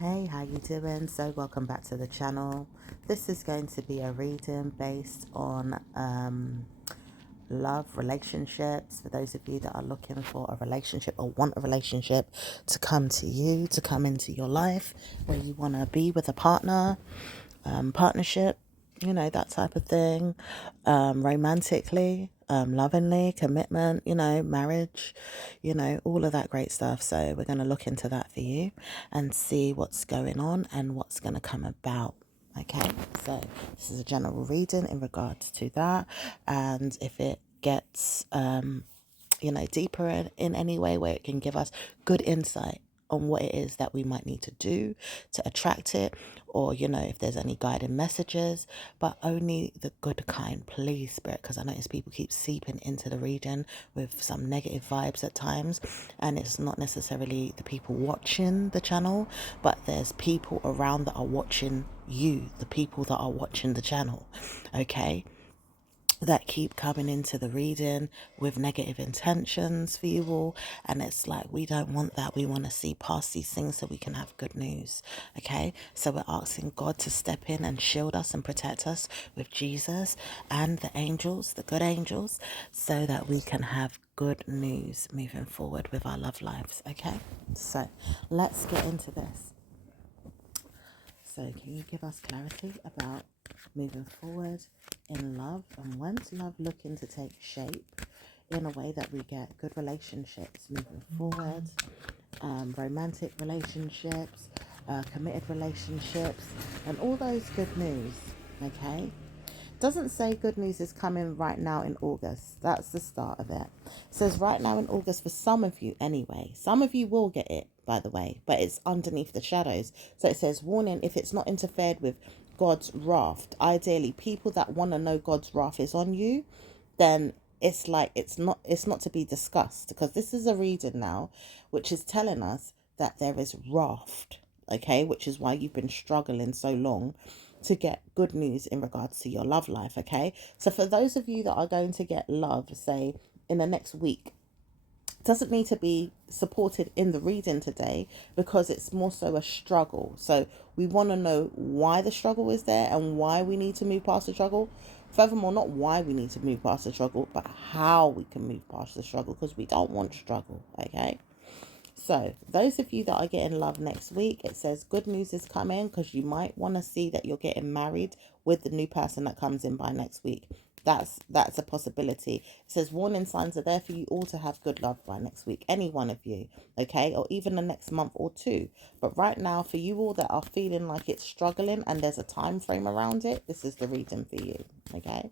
Hey, how you doing? So welcome back to the channel. This is going to be a reading based on love, relationships. For those of you that are looking for a relationship or want a relationship to come to you, to come into your life, where you want to be with a partner, partnership, that type of thing, romantically, lovingly, commitment, marriage, all of that great stuff. So we're going to look into that for you and see what's going on and what's going to come about. Okay, so this is a general reading in regards to that. And if it gets, deeper in any way where it can give us good insight on what it is that we might need to do to attract it, or if there's any guiding messages, but only the good kind, please, spirit, because I notice people keep seeping into the region with some negative vibes at times, and it's not necessarily the people watching the channel, but there's people around that are watching you, the people that are watching the channel. Okay, that keep coming into the reading with negative intentions for you all, and it's like, we don't want that. We want to see past these things so we can have good news. Okay, so we're asking God to step in and shield us and protect us with Jesus and the angels, the good angels, so that we can have good news moving forward with our love lives. Okay, so let's get into this. So can you give us clarity about moving forward in love, and when's love looking to take shape in a way that we get good relationships moving forward, romantic relationships, committed relationships, and all those good news. Okay, doesn't say good news is coming right now in August. That's the start of it. It says right now in August for some of you anyway. Some of you will get it, by the way, but it's underneath the shadows. So it says, warning, if it's not interfered with God's wrath, ideally people that want to know God's wrath is on you, then it's like it's not to be discussed, because this is a reading now which is telling us that there is wrath. Okay, which is why you've been struggling so long to get good news in regards to your love life. Okay, so for those of you that are going to get love, say in the next week, doesn't need to be supported in the reading today, because it's more so a struggle. So we want to know why the struggle is there and why we need to move past the struggle. Furthermore, not why we need to move past the struggle, but how we can move past the struggle, because we don't want struggle. Okay, so those of you that are getting love next week, it says good news is coming, because you might want to see that you're getting married with the new person that comes in by next week. That's a possibility. It says warning signs are there for you all to have good love by next week, any one of you. Okay, or even the next month or two. But right now, for you all that are feeling like it's struggling and there's a time frame around it, this is the reading for you. Okay,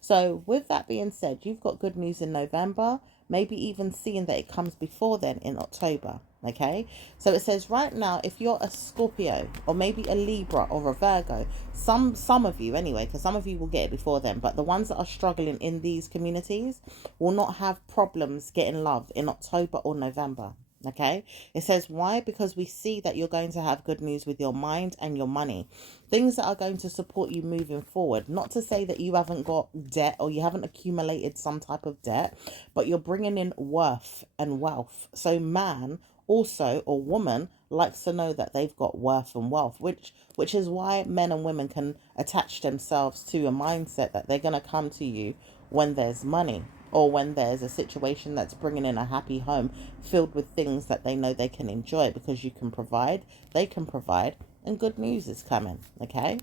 so with that being said, you've got good news in November, maybe even seeing that it comes before then in October. Okay, so it says right now, if you're a Scorpio or maybe a Libra or a Virgo, some of you anyway, because some of you will get it before then, but the ones that are struggling in these communities will not have problems getting love in October or November. Okay, it says why? Because we see that you're going to have good news with your mind and your money, things that are going to support you moving forward. Not to say that you haven't got debt or you haven't accumulated some type of debt, but you're bringing in worth and wealth. So man also, or woman, likes to know that they've got worth and wealth, which is why men and women can attach themselves to a mindset that they're going to come to you when there's money, or when there's a situation that's bringing in a happy home filled with things that they know they can enjoy, because you can provide, they can provide, and good news is coming. Okay,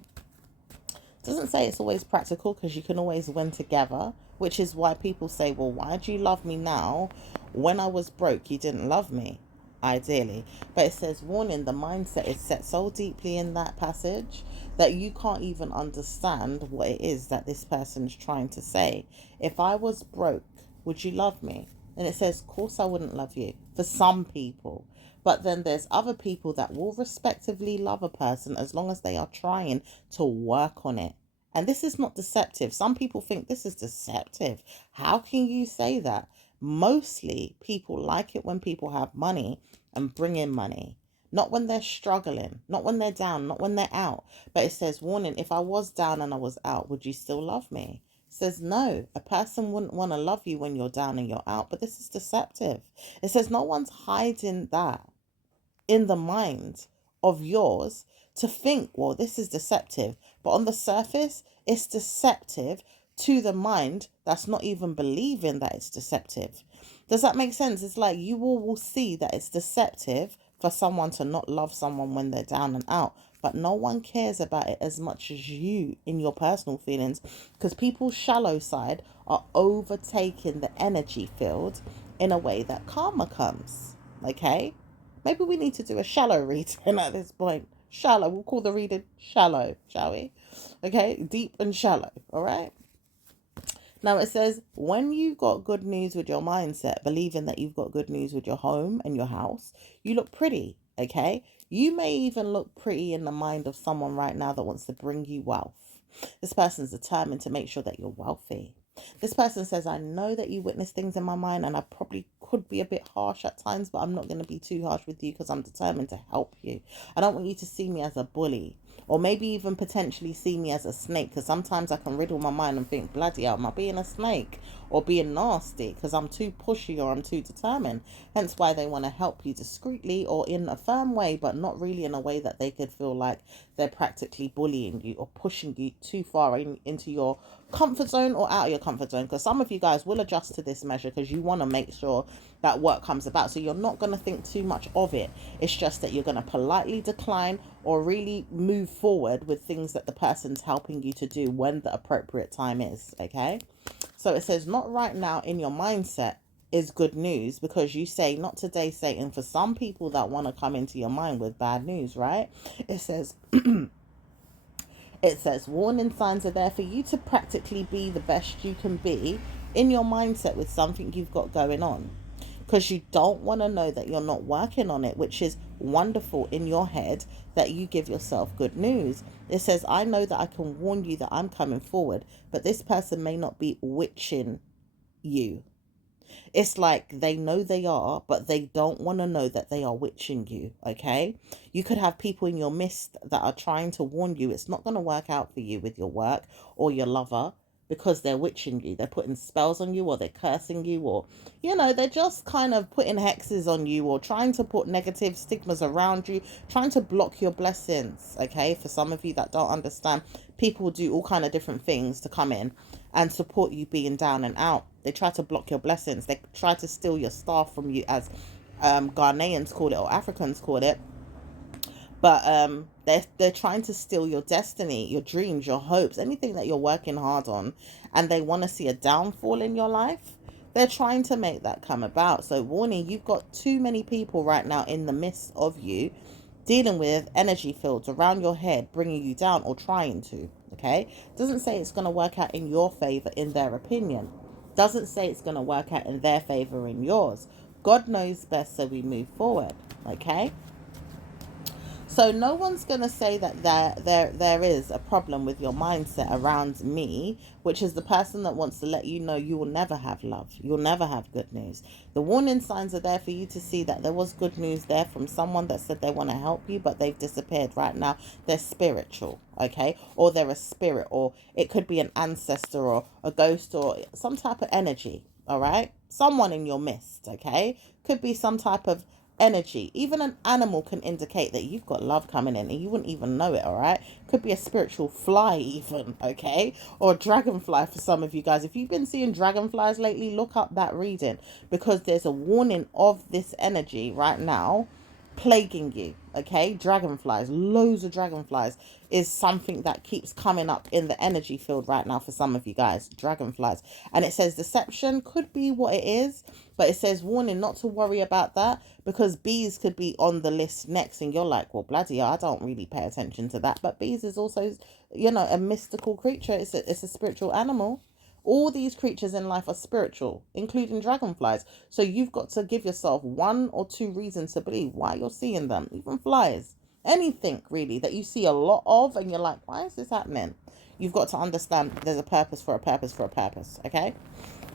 doesn't say it's always practical, because you can always win together, which is why people say, well, why do you love me now? When I was broke, you didn't love me, ideally. But it says, warning, the mindset is set so deeply in that passage that you can't even understand what it is that this person's trying to say. If I was broke, would you love me? And it says, of course I wouldn't love you, for some people. But then there's other people that will respectively love a person as long as they are trying to work on it. And this is not deceptive. Some people think this is deceptive. How can you say that? Mostly people like it when people have money and bring in money. Not when they're struggling, not when they're down, not when they're out. But it says, warning, if I was down and I was out, would you still love me? It says, no, a person wouldn't want to love you when you're down and you're out, but this is deceptive. It says no one's hiding that in the mind of yours to think, well, this is deceptive. But on the surface, it's deceptive to the mind that's not even believing that it's deceptive. Does that make sense? It's like you all will see that it's deceptive for someone to not love someone when they're down and out. But no one cares about it as much as you in your personal feelings, because people's shallow side are overtaking the energy field in a way that karma comes. Okay? Maybe we need to do a shallow reading at this point. Shallow. We'll call the reading shallow, shall we? Okay? Deep and shallow. All right? Now it says, when you got good news with your mindset, believing that you've got good news with your home and your house, you look pretty, okay? You may even look pretty in the mind of someone right now that wants to bring you wealth. This person's determined to make sure that you're wealthy. This person says, I know that you witness things in my mind and I probably could be a bit harsh at times, but I'm not going to be too harsh with you because I'm determined to help you. I don't want you to see me as a bully, or maybe even potentially see me as a snake, because sometimes I can riddle my mind and think, bloody hell, am I being a snake or being nasty because I'm too pushy or I'm too determined? Hence why they want to help you discreetly or in a firm way, but not really in a way that they could feel like they're practically bullying you or pushing you too far into your comfort zone or out of your comfort zone. Because some of you guys will adjust to this measure because you want to make sure that work comes about. So you're not going to think too much of it. It's just that you're going to politely decline or really move forward with things that the person's helping you to do when the appropriate time is. Okay? So it says, not right now in your mindset is good news, because you say, not today, Satan. For some people that want to come into your mind with bad news, right? It says, warning signs are there for you to practically be the best you can be in your mindset with something you've got going on. Because you don't want to know that you're not working on it, which is wonderful in your head that you give yourself good news. It says, I know that I can warn you that I'm coming forward, but this person may not be witching you. It's like they know they are, but they don't want to know that they are witching you, okay? You could have people in your midst that are trying to warn you it's not going to work out for you with your work or your lover, because they're witching you. They're putting spells on you, or they're cursing you, or, they're just kind of putting hexes on you, or trying to put negative stigmas around you, trying to block your blessings, okay? For some of you that don't understand, people do all kind of different things to come in and support you being down and out. They try to block your blessings. They try to steal your stuff from you, as Ghanaians call it, or Africans call it. But they're trying to steal your destiny, your dreams, your hopes, anything that you're working hard on, and they want to see a downfall in your life. They're trying to make that come about. So warning, you've got too many people right now in the midst of you dealing with energy fields around your head, bringing you down or trying to, okay? Doesn't say it's going to work out in your favor in their opinion. Doesn't say it's going to work out in their favor in yours. God knows best, so we move forward, okay? So no one's going to say that there is a problem with your mindset around me, which is the person that wants to let you know you will never have love. You'll never have good news. The warning signs are there for you to see that there was good news there from someone that said they want to help you, but they've disappeared. Right now, they're spiritual, okay? Or they're a spirit, or it could be an ancestor or a ghost or some type of energy, all right? Someone in your midst, okay? Could be some type of energy. Even an animal can indicate that you've got love coming in and you wouldn't even know it, all right? Could be a spiritual fly even, okay? Or a dragonfly for some of you guys. If you've been seeing dragonflies lately, look up that reading, because there's a warning of this energy right now plaguing you, okay? Dragonflies, loads of dragonflies is something that keeps coming up in the energy field right now for some of you guys. Dragonflies. And it says deception could be what it is, but it says warning not to worry about that, because bees could be on the list next, and you're like, well, bloody hell, I don't really pay attention to that. But bees is also, a mystical creature. It's a spiritual animal. All these creatures in life are spiritual, including dragonflies. So you've got to give yourself one or two reasons to believe why you're seeing them. Even flies, anything really that you see a lot of and you're like, why is this happening? You've got to understand there's a purpose for a purpose for a purpose, okay?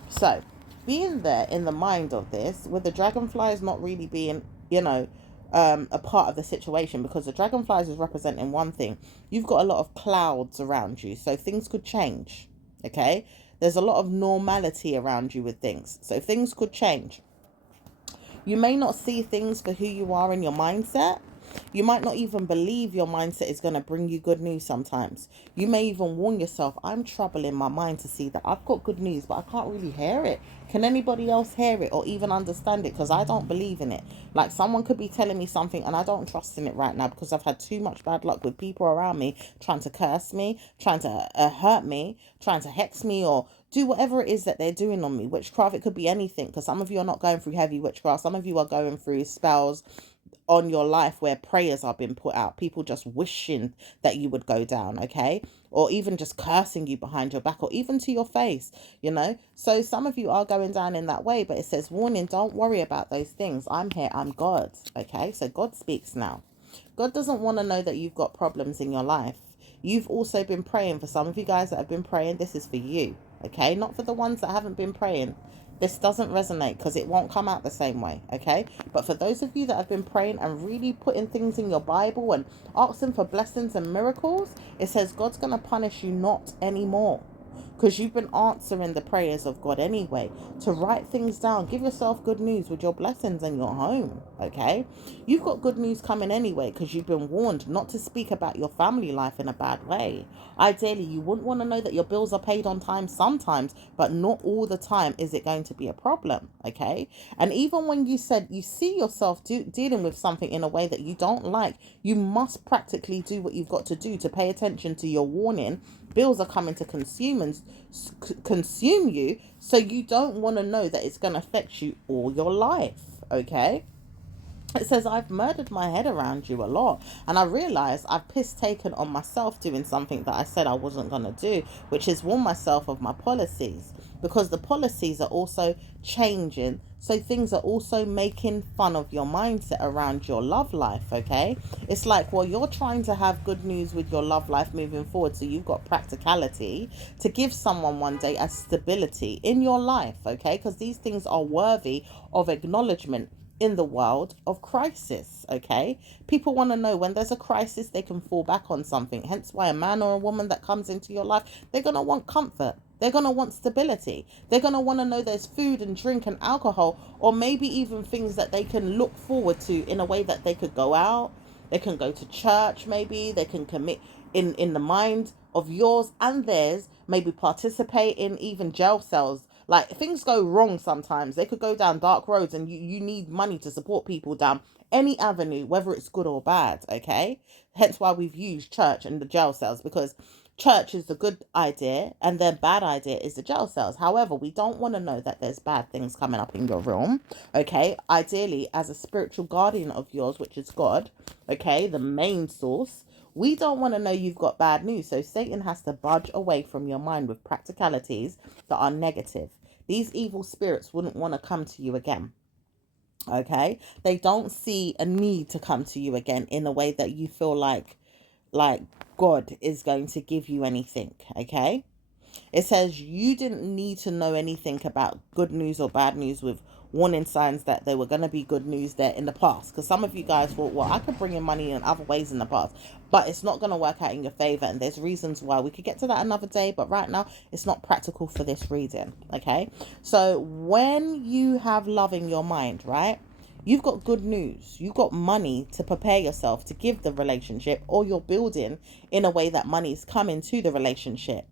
So being there in the mind of this, with the dragonflies not really being, a part of the situation, because the dragonflies is representing one thing. You've got a lot of clouds around you, so things could change, okay? There's a lot of normality around you with things, so things could change. You may not see things for who you are in your mindset, You might not even believe your mindset is going to bring you good news sometimes. You may even warn yourself, I'm troubling my mind to see that I've got good news, but I can't really hear it. Can anybody else hear it or even understand it? Because I don't believe in it. Like, someone could be telling me something and I don't trust in it right now because I've had too much bad luck with people around me trying to curse me, trying to hurt me, trying to hex me, or do whatever it is that they're doing on me. Witchcraft, it could be anything, because some of you are not going through heavy witchcraft. Some of you are going through spells on your life where prayers are being put out, people just wishing that you would go down, okay? Or even just cursing you behind your back, or even to your face, you know? So some of you are going down in that way, but it says, warning, don't worry about those things. I'm here, I'm God, okay? So God speaks now. God doesn't want to know that you've got problems in your life. You've also been praying. For some of you guys that have been praying, this is for you, okay? Not for the ones that haven't been praying. This doesn't resonate because it won't come out the same way, okay? But for those of you that have been praying and really putting things in your Bible and asking for blessings and miracles, it says God's going to punish you not anymore, because you've been answering the prayers of God anyway. To write things down, give yourself good news with your blessings in your home, okay? You've got good news coming anyway, because you've been warned not to speak about your family life in a bad way. Ideally, you wouldn't want to know that your bills are paid on time sometimes, but not all the time is it going to be a problem, okay? And even when you said you see yourself dealing with something in a way that you don't like, you must practically do what you've got to do to pay attention to your warning. Bills are coming to consume you, so you don't want to know that it's going to affect you all your life, okay? It says, I've murdered my head around you a lot. And I realized I've piss taken on myself doing something that I said I wasn't going to do, which is warn myself of my policies. Because the policies are also changing. So things are also making fun of your mindset around your love life, okay? It's like, well, you're trying to have good news with your love life moving forward. So you've got practicality to give someone one day as stability in your life, okay? Because these things are worthy of acknowledgement in the world of crisis, okay? People want to know when there's a crisis, they can fall back on something. Hence why a man or a woman that comes into your life, they're going to want comfort. They're going to want stability. They're going to want to know there's food and drink and alcohol, or maybe even things that they can look forward to in a way that they could go out. They can go to church, maybe. They can commit in the mind of yours and theirs, maybe participate in even jail cells. Like, things go wrong sometimes. They could go down dark roads, and you need money to support people down any avenue, whether it's good or bad, okay? Hence why we've used church and the jail cells, because church is the good idea and then bad idea is the jail cells. However, we don't want to know that there's bad things coming up in your realm, okay? Ideally, as a spiritual guardian of yours, which is God, okay, the main source, we don't want to know you've got bad news. So Satan has to budge away from your mind with practicalities that are negative. These evil spirits wouldn't want to come to you again. Okay? They don't see a need to come to you again in a way that you feel like God is going to give you anything, okay? It says you didn't need to know anything about good news or bad news with warning signs that there were going to be good news there in the past. Because some of you guys thought, well, I could bring in money in other ways in the past, but it's not going to work out in your favor. And there's reasons why. We could get to that another day, but right now it's not practical for this reading. Okay. So when you have love in your mind, right? You've got good news. You've got money to prepare yourself to give the relationship, or you're building in a way that money is coming to the relationship.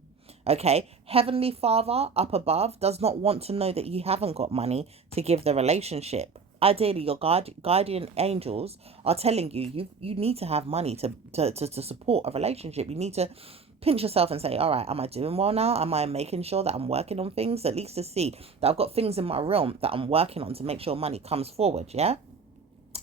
Okay, Heavenly Father up above does not want to know that you haven't got money to give the relationship. Ideally, your guardian angels are telling you need to have money to support a relationship. You need to pinch yourself and say, all right, am I doing well now? Am I making sure that I'm working on things, at least to see that I've got things in my realm that I'm working on to make sure money comes forward? Yeah.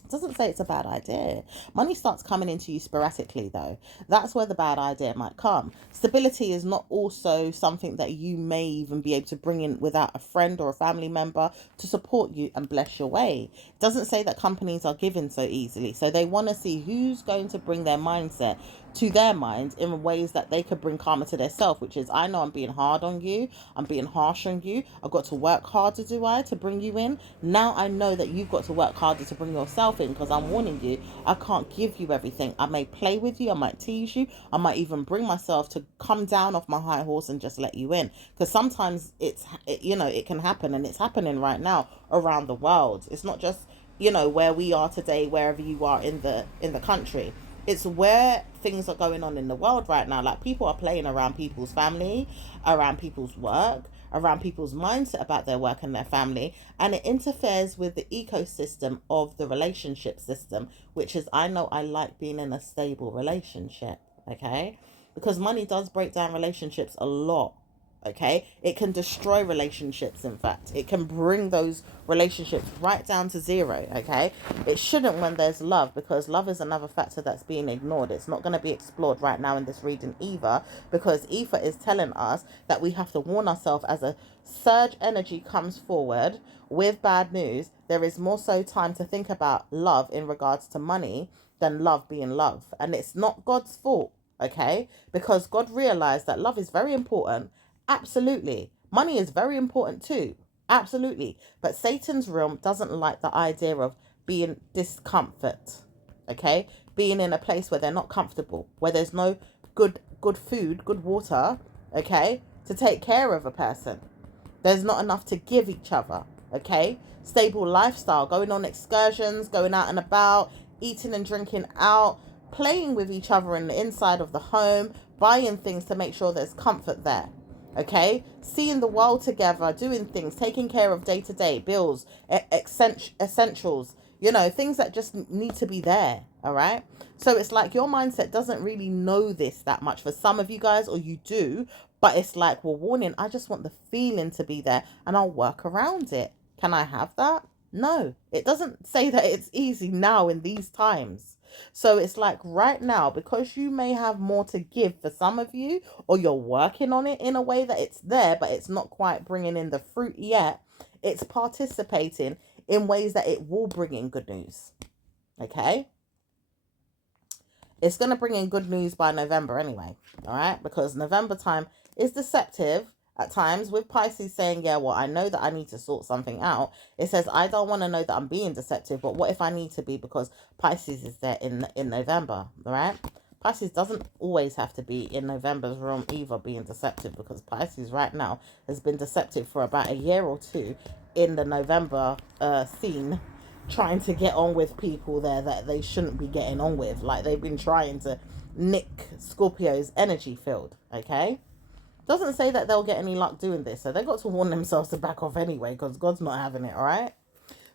Doesn't say it's a bad idea. Money starts coming into you sporadically, though. That's where the bad idea might come. Stability is not also something that you may even be able to bring in without a friend or a family member to support you and bless your way. It doesn't say that companies are given so easily. So they want to see who's going to bring their mindset to their mind in ways that they could bring karma to their self, which is, I know I'm being hard on you, I'm being harsh on you, I've got to work harder, do I, to bring you in. Now I know that you've got to work harder to bring yourself in, because I'm warning you, I can't give you everything. I may play with you, I might tease you, I might even bring myself to come down off my high horse and just let you in, because sometimes it can happen, and it's happening right now around the world. It's not just where we are today, wherever you are in the country. It's where things are going on in the world right now. Like, people are playing around people's family, around people's work, around people's mindset about their work and their family, and it interferes with the ecosystem of the relationship system, which is, I know I like being in a stable relationship, okay? Because money does break down relationships a lot. Okay, it can destroy relationships. In fact, it can bring those relationships right down to zero. Okay, it shouldn't when there's love, because love is another factor that's being ignored. It's not going to be explored right now in this reading either, because Aoife is telling us that we have to warn ourselves as a surge energy comes forward with bad news. There is more so time to think about love in regards to money than love being love, and it's not God's fault. Okay, because God realized that love is very important. Absolutely. Money is very important too. Absolutely. But Satan's realm doesn't like the idea of being discomfort. Okay? Being in a place where they're not comfortable, where there's no good food, good water, okay, to take care of a person. There's not enough to give each other, okay? Stable lifestyle, going on excursions, going out and about, eating and drinking out, playing with each other in the inside of the home, buying things to make sure there's comfort there. Okay, seeing the world together, doing things, taking care of day-to-day bills, essentials, things that just need to be there. All right, so it's like your mindset doesn't really know this that much for some of you guys, or you do, but it's like, well, warning, I just want the feeling to be there and I'll work around it. Can I have that? No, it doesn't say that it's easy now in these times. So it's like right now, because you may have more to give for some of you, or you're working on it in a way that it's there, but it's not quite bringing in the fruit yet. It's participating in ways that it will bring in good news. Okay? It's going to bring in good news by November anyway. All right? Because November time is deceptive at times, with Pisces saying, yeah, well, I know that I need to sort something out. It says, I don't want to know that I'm being deceptive, but what if I need to be, because Pisces is there in November, right? Pisces doesn't always have to be in November's room either being deceptive, because Pisces right now has been deceptive for about a year or two in the November scene, trying to get on with people there that they shouldn't be getting on with. Like, they've been trying to nick Scorpio's energy field, okay? Doesn't say that they'll get any luck doing this, so they got to warn themselves to back off anyway, because God's not having it, all right?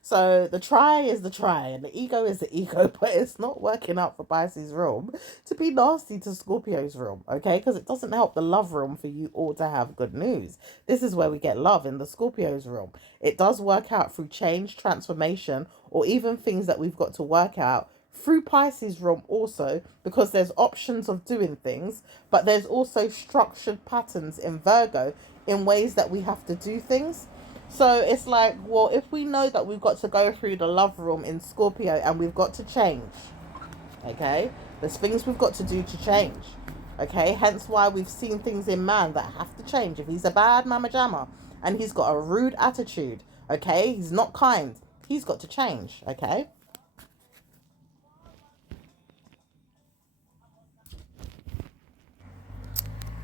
So the try is the try, and the ego is the ego, but it's not working out for Pisces' room to be nasty to Scorpio's room, okay? Because it doesn't help the love room for you all to have good news. This is where we get love, in the Scorpio's room. It does work out through change, transformation, or even things that we've got to work out through Pisces room also, because there's options of doing things, but there's also structured patterns in Virgo in ways that we have to do things. So it's like, well, if we know that we've got to go through the love room in Scorpio and we've got to change, okay, there's things we've got to do to change, okay, hence why we've seen things in man that have to change. If he's a bad mama jamma and he's got a rude attitude, okay, he's not kind, he's got to change, okay.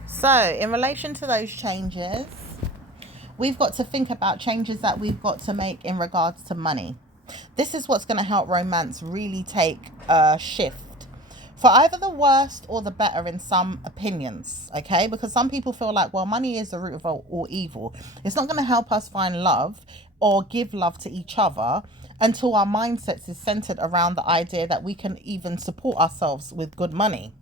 So, in relation to those changes, we've got to think about changes that we've got to make in regards to money. This is what's going to help romance really take a shift for either the worst or the better in some opinions, okay? Because some people feel like, well, money is the root of all evil. It's not going to help us find love or give love to each other until our mindsets is centered around the idea that we can even support ourselves with good money.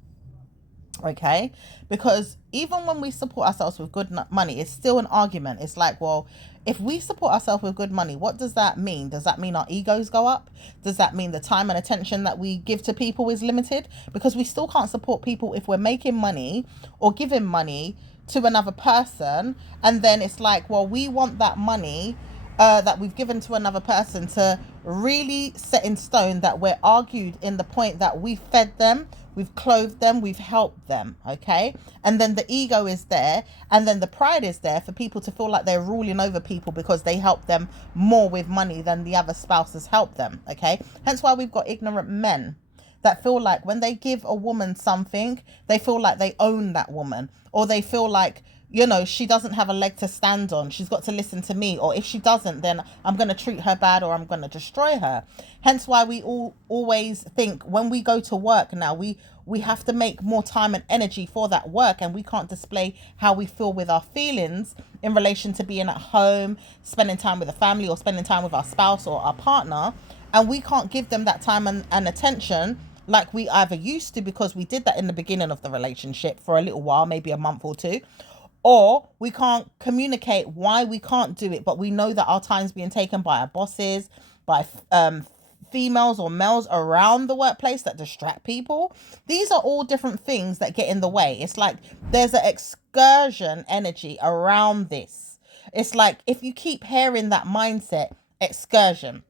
Okay, because even when we support ourselves with good money, it's still an argument. It's like, well, if we support ourselves with good money, what does that mean? Does that mean our egos go up? Does that mean the time and attention that we give to people is limited? Because we still can't support people if we're making money or giving money to another person, and then it's like, well, we want that money that we've given to another person to really set in stone that we're argued in the point that we fed them, we've clothed them, we've helped them, okay? And then the ego is there, and then the pride is there for people to feel like they're ruling over people because they help them more with money than the other spouse has helped them, okay? Hence why we've got ignorant men that feel like when they give a woman something, they feel like they own that woman, or they feel like she doesn't have a leg to stand on. She's got to listen to me. Or if she doesn't, then I'm going to treat her bad or I'm going to destroy her. Hence why we all always think when we go to work now, we have to make more time and energy for that work, and we can't display how we feel with our feelings in relation to being at home, spending time with the family or spending time with our spouse or our partner. And we can't give them that time and attention like we either used to, because we did that in the beginning of the relationship for a little while, maybe a month or two, or we can't communicate why we can't do it, but we know that our time's being taken by our bosses, by females or males around the workplace that distract people. These are all different things that get in the way. It's like there's an excursion energy around this. It's like if you keep hearing that mindset, excursion,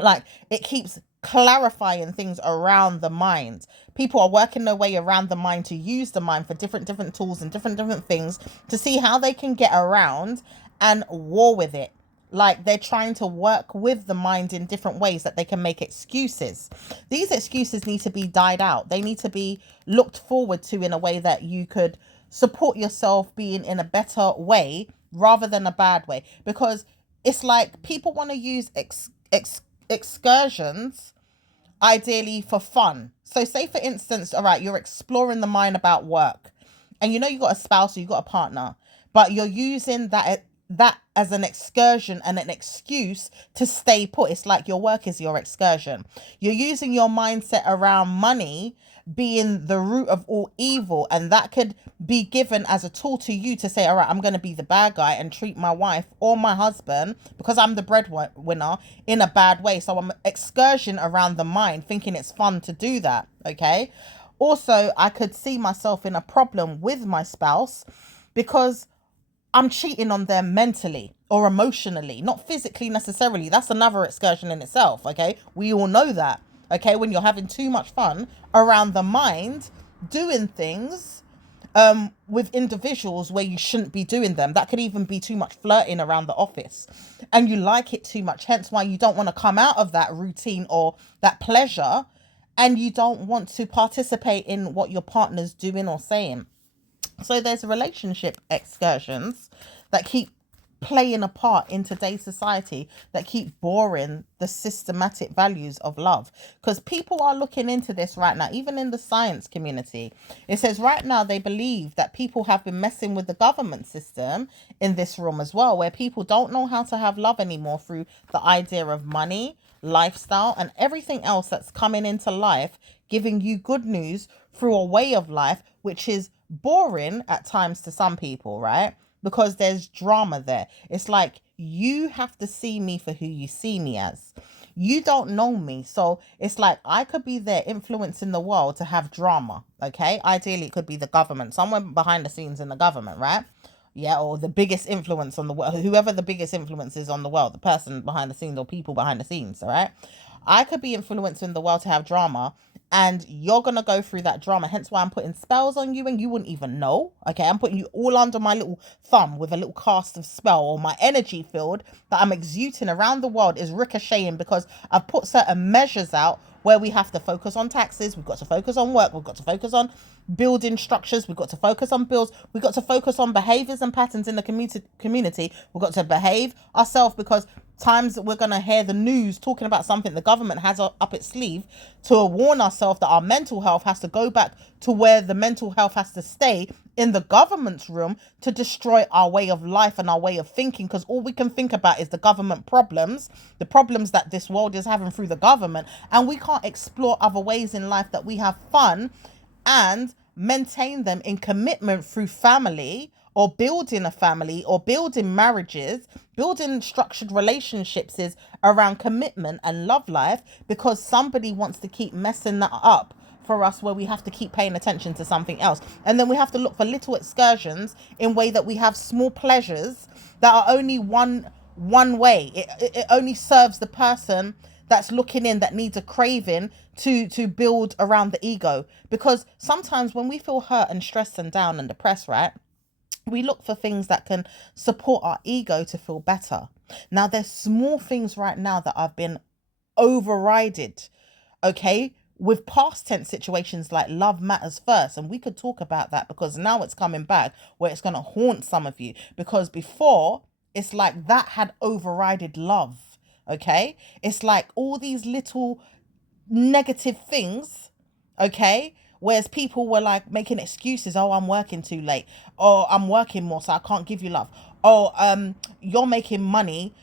like it keeps clarifying things around the mind. People are working their way around the mind to use the mind for different tools and different things to see how they can get around and war with it. Like they're trying to work with the mind in different ways that they can make excuses. These excuses need to be died out. They need to be looked forward to in a way that you could support yourself being in a better way rather than a bad way. Because it's like people want to use excursions ideally for fun. So say for instance, all right, you're exploring the mind about work, and you got a spouse or you got a partner, but you're using that as an excursion and an excuse to stay put. It's like your work is your excursion. You're using your mindset around money being the root of all evil, and that could be given as a tool to you to say, all right, I'm going to be the bad guy and treat my wife or my husband, because I'm the breadwinner, in a bad way. So I'm excursion around the mind, thinking it's fun to do that. Okay. Also, I could see myself in a problem with my spouse because I'm cheating on them mentally or emotionally, not physically necessarily. That's another excursion in itself. Okay. We all know that. Okay. When you're having too much fun around the mind, doing things with individuals where you shouldn't be doing them. That could even be too much flirting around the office, and you like it too much. Hence why you don't want to come out of that routine or that pleasure, and you don't want to participate in what your partner's doing or saying. So there's relationship excursions that keep playing a part in today's society, that keep boring the systematic values of love, because people are looking into this right now. Even in the science community, it says right now they believe that people have been messing with the government system in this room as well, where people don't know how to have love anymore through the idea of money, lifestyle, and everything else that's coming into life, giving you good news through a way of life which is boring at times to some people, right? Because there's drama there. It's like you have to see me for who you see me as. You don't know me. So it's like I could be there influencing the world to have drama. Okay. Ideally, it could be the government, someone behind the scenes in the government, right? Yeah, or the biggest influence on the world, whoever the biggest influence is on the world, the person behind the scenes or people behind the scenes, all right? I could be influencing the world to have drama, and you're gonna go through that drama. Hence why I'm putting spells on you and you wouldn't even know. Okay, I'm putting you all under my little thumb with a little cast of spell, or my energy field that I'm exuding around the world is ricocheting because I've put certain measures out where we have to focus on taxes, we've got to focus on work, we've got to focus on building structures, we've got to focus on bills, we've got to focus on behaviors and patterns in the community, we've got to behave ourselves, because times that we're going to hear the news talking about something the government has up its sleeve, to warn ourselves that our mental health has to go back to where the mental health has to stay, in the government's room, to destroy our way of life and our way of thinking, because all we can think about is the government problems, the problems that this world is having through the government, and we can't explore other ways in life that we have fun and maintain them in commitment through family, or building a family, or building marriages, building structured relationships is around commitment and love life, because somebody wants to keep messing that up for us, where we have to keep paying attention to something else, and then we have to look for little excursions in way that we have small pleasures that are only one way. It only serves the person that's looking in, that needs a craving to build around the ego. Because sometimes when we feel hurt and stressed and down and depressed, right, we look for things that can support our ego to feel better. Now there's small things right now that I've been overrided, okay, with past tense situations like love matters first. And we could talk about that because now it's coming back where it's going to haunt some of you, because before it's like that had overrided love. Okay, it's like all these little negative things, okay? Whereas people were like making excuses. Oh, I'm working too late. Oh, I'm working more, so I can't give you love. Oh, you're making money.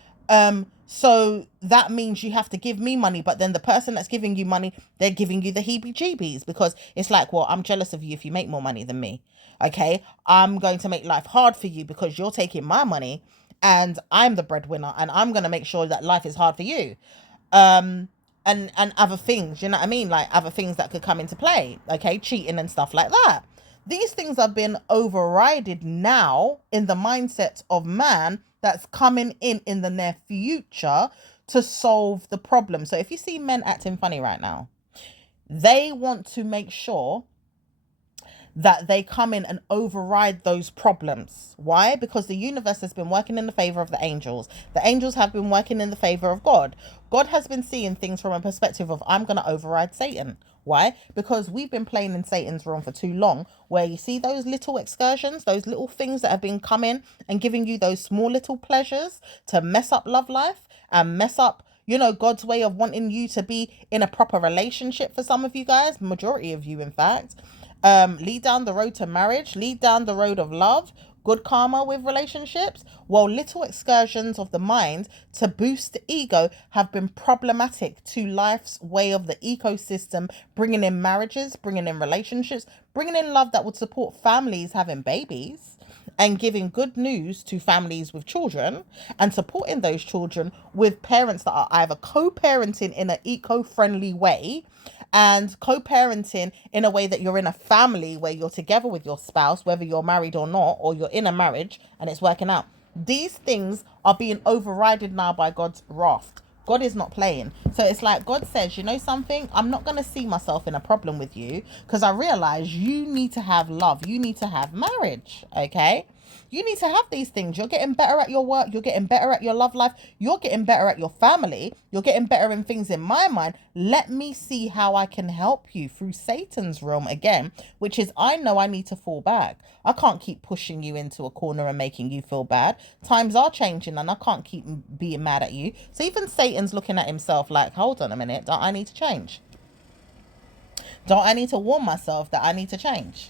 So that means you have to give me money. But then the person that's giving you money, they're giving you the heebie-jeebies, because it's like, well, I'm jealous of you if you make more money than me. Okay, I'm going to make life hard for you because you're taking my money and I'm the breadwinner, and I'm going to make sure that life is hard for you. And other things, you know what I mean, like other things that could come into play, okay, cheating and stuff like that. These things have been overridden now in the mindset of man that's coming in the near future to solve the problem. So if you see men acting funny right now, they want to make sure that they come in and override those problems. Why? Because the universe has been working in the favor of the angels. The angels have been working in the favor of God. God has been seeing things from a perspective of, I'm going to override Satan. Why? Because we've been playing in Satan's realm for too long, where you see those little excursions, those little things that have been coming and giving you those small little pleasures to mess up love life and mess up, you know, God's way of wanting you to be in a proper relationship. For some of you guys, majority of you in fact, lead down the road to marriage, lead down the road of love, good karma with relationships, while little excursions of the mind to boost the ego have been problematic to life's way of the ecosystem, bringing in marriages, bringing in relationships, bringing in love that would support families having babies and giving good news to families with children, and supporting those children with parents that are either co-parenting in an eco-friendly way and co-parenting in a way that you're in a family where you're together with your spouse, whether you're married or not, or you're in a marriage and it's working out. These things are being overridden now by God's wrath. God is not playing. So it's like God says, you know something? I'm not going to see myself in a problem with you, because I realize you need to have love. You need to have marriage. Okay? You need to have these things. You're getting better at your work. You're getting better at your love life. You're getting better at your family. You're getting better in things in my mind. Let me see how I can help you through Satan's realm again, which is, I know I need to fall back. I can't keep pushing you into a corner and making you feel bad. Times are changing and I can't keep being mad at you. So even Satan's looking at himself like, hold on a minute, don't I need to change? Don't I need to warn myself that I need to change?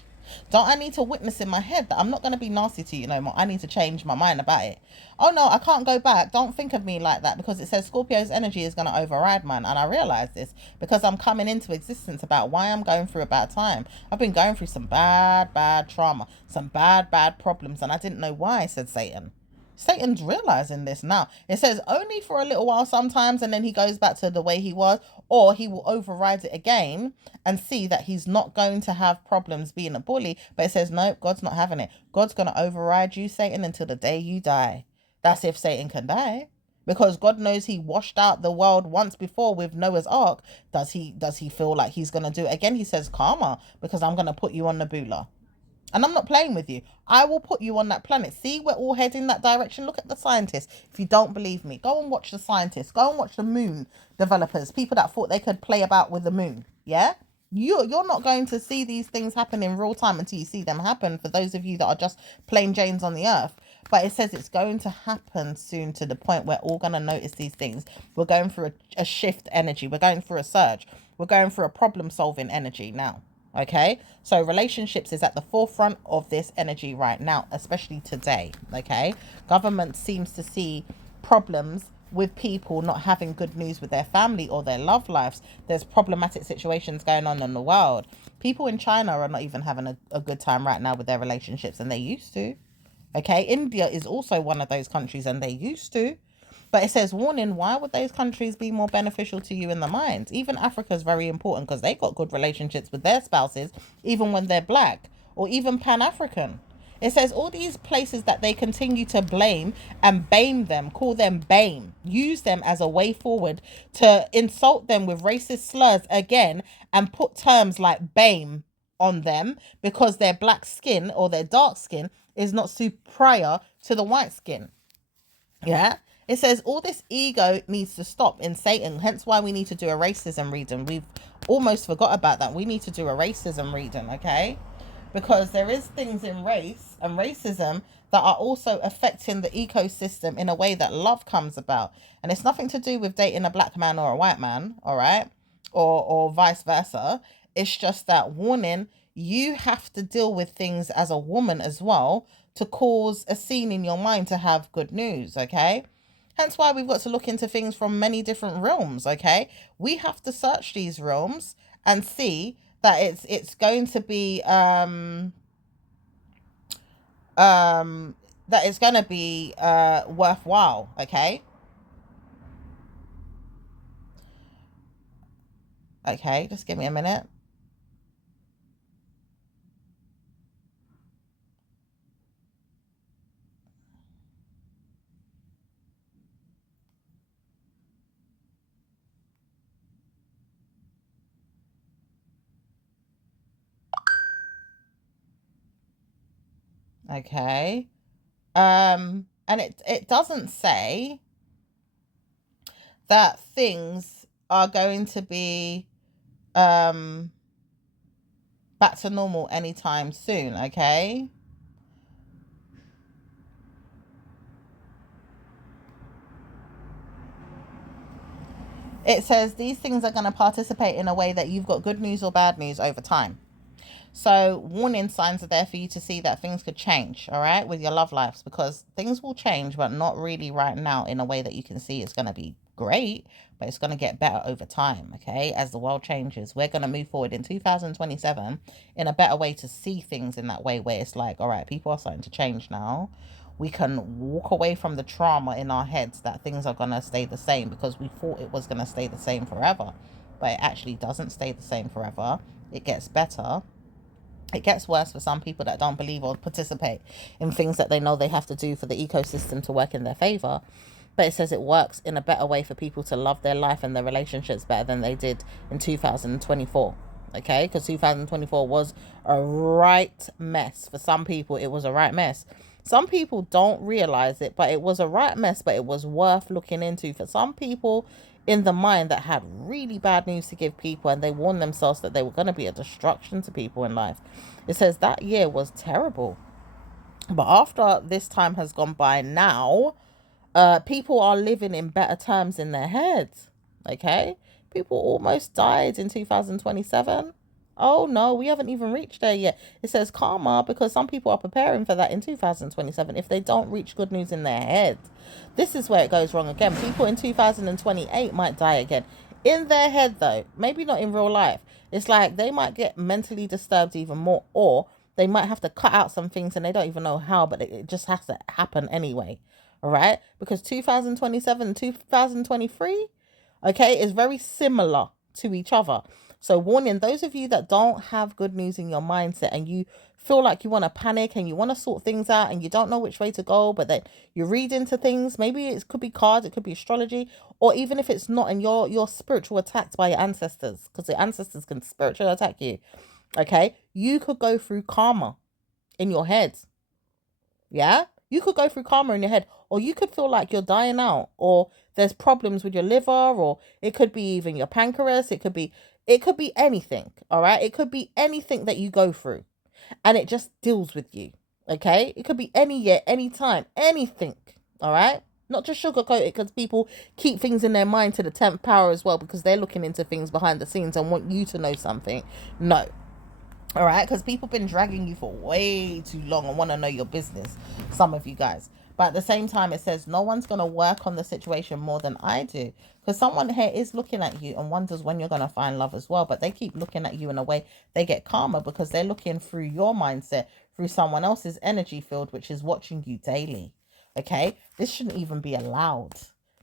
Don't I need to witness in my head that I'm not going to be nasty to you no more? I need to change my mind about it. Oh no, I can't go back. Don't think of me like that, because it says Scorpio's energy is going to override mine. And I realize this because I'm coming into existence about why I'm going through a bad time. I've been going through some bad trauma, some bad problems, and I didn't know why, said Satan. Satan's realizing this now. It says only for a little while sometimes, and then he goes back to the way he was, or he will override it again and see that he's not going to have problems being a bully. But it says, no, God's not having it. God's going to override you, Satan, until the day you die. That's if Satan can die. Because God knows he washed out the world once before with Noah's Ark. Does he feel like he's going to do it again? He says, karma, because I'm going to put you on the bula. And I'm not playing with you. I will put you on that planet. See, we're all heading that direction. Look at the scientists. If you don't believe me, go and watch the scientists. Go and watch the moon developers. People that thought they could play about with the moon. Yeah? You're not going to see these things happen in real time until you see them happen, for those of you that are just plain Janes on the earth. But it says it's going to happen soon, to the point where we're all going to notice these things. We're going through a shift energy. We're going through a surge. We're going through a problem solving energy now. Okay, so relationships is at the forefront of this energy right now, especially today. Okay, government seems to see problems with people not having good news with their family or their love lives. There's problematic situations going on in the world. People in China are not even having a good time right now with their relationships, and they used to. Okay, India is also one of those countries, and they used to. But it says, warning, why would those countries be more beneficial to you in the mind? Even Africa is very important because they got good relationships with their spouses, even when they're black or even Pan-African. It says all these places that they continue to blame and BAME them, call them BAME, use them as a way forward to insult them with racist slurs again and put terms like BAME on them because their black skin or their dark skin is not superior to the white skin. Yeah, It says all this ego needs to stop in Satan. Hence why we need to do a racism reading. We've almost forgot about that. We need to do a racism reading, okay? Because there is things in race and racism that are also affecting the ecosystem in a way that love comes about. And it's nothing to do with dating a black man or a white man, all right? Or vice versa. It's just that, warning, you have to deal with things as a woman as well to cause a scene in your mind to have good news, okay? Hence why we've got to look into things from many different realms, okay? We have to search these realms and see that it's going to be that it's going to be worthwhile, okay? Okay, just give me a minute. Okay. And it doesn't say that things are going to be um back to normal anytime soon, okay? It says these things are going to participate in a way that you've got good news or bad news over time. So warning signs are there for you to see that things could change, all right, with your love lives, because things will change, but not really right now in a way that you can see it's going to be great, but it's going to get better over time, okay? As the world changes, we're going to move forward in 2027 in a better way to see things in that way where it's like, all right, people are starting to change now. We can walk away from the trauma in our heads that things are going to stay the same because we thought it was going to stay the same forever, but it actually doesn't stay the same forever. It gets better. It gets worse for some people that don't believe or participate in things that they know they have to do for the ecosystem to work in their favor. But it says it works in a better way for people to love their life and their relationships better than they did in 2024. Okay, because 2024 was a right mess. For some people, it was a right mess. Some people don't realize it, but it was a right mess, but it was worth looking into. For some people in the mind that had really bad news to give people, and they warned themselves that they were going to be a destruction to people in life. It says that year was terrible. But after this time has gone by now, people are living in better terms in their heads. Okay? People almost died in 2027. Oh no, we haven't even reached there yet. It says karma because some people are preparing for that in 2027 if they don't reach good news in their head. This is where it goes wrong again. People in 2028 might die again. In their head though, maybe not in real life. It's like they might get mentally disturbed even more, or they might have to cut out some things and they don't even know how, but it just has to happen anyway. All right? Because 2027 and 2023, okay, is very similar to each other. So, warning those of you that don't have good news in your mindset and you feel like you want to panic and you want to sort things out and you don't know which way to go, but then you read into things. Maybe it could be cards, it could be astrology, or even if it's not, and you're spiritual attacked by your ancestors, because the ancestors can spiritually attack you. Okay, you could go through karma in your head. Yeah, you could go through karma in your head, or you could feel like you're dying out, or there's problems with your liver, or it could be even your pancreas. It could be anything. All right, it could be anything that you go through, and it just deals with you. Okay, it could be any year, any time, anything. All right. Not just sugarcoat it because people keep things in their mind to the 10th power as well because they're looking into things behind the scenes and want you to know something. No, all right, because people been dragging you for way too long and want to know your business, some of you guys. But at the same time, it says no one's going to work on the situation more than I do, because someone here is looking at you and wonders when you're going to find love as well. But they keep looking at you in a way they get calmer because they're looking through your mindset, through someone else's energy field, which is watching you daily. Okay, this shouldn't even be allowed.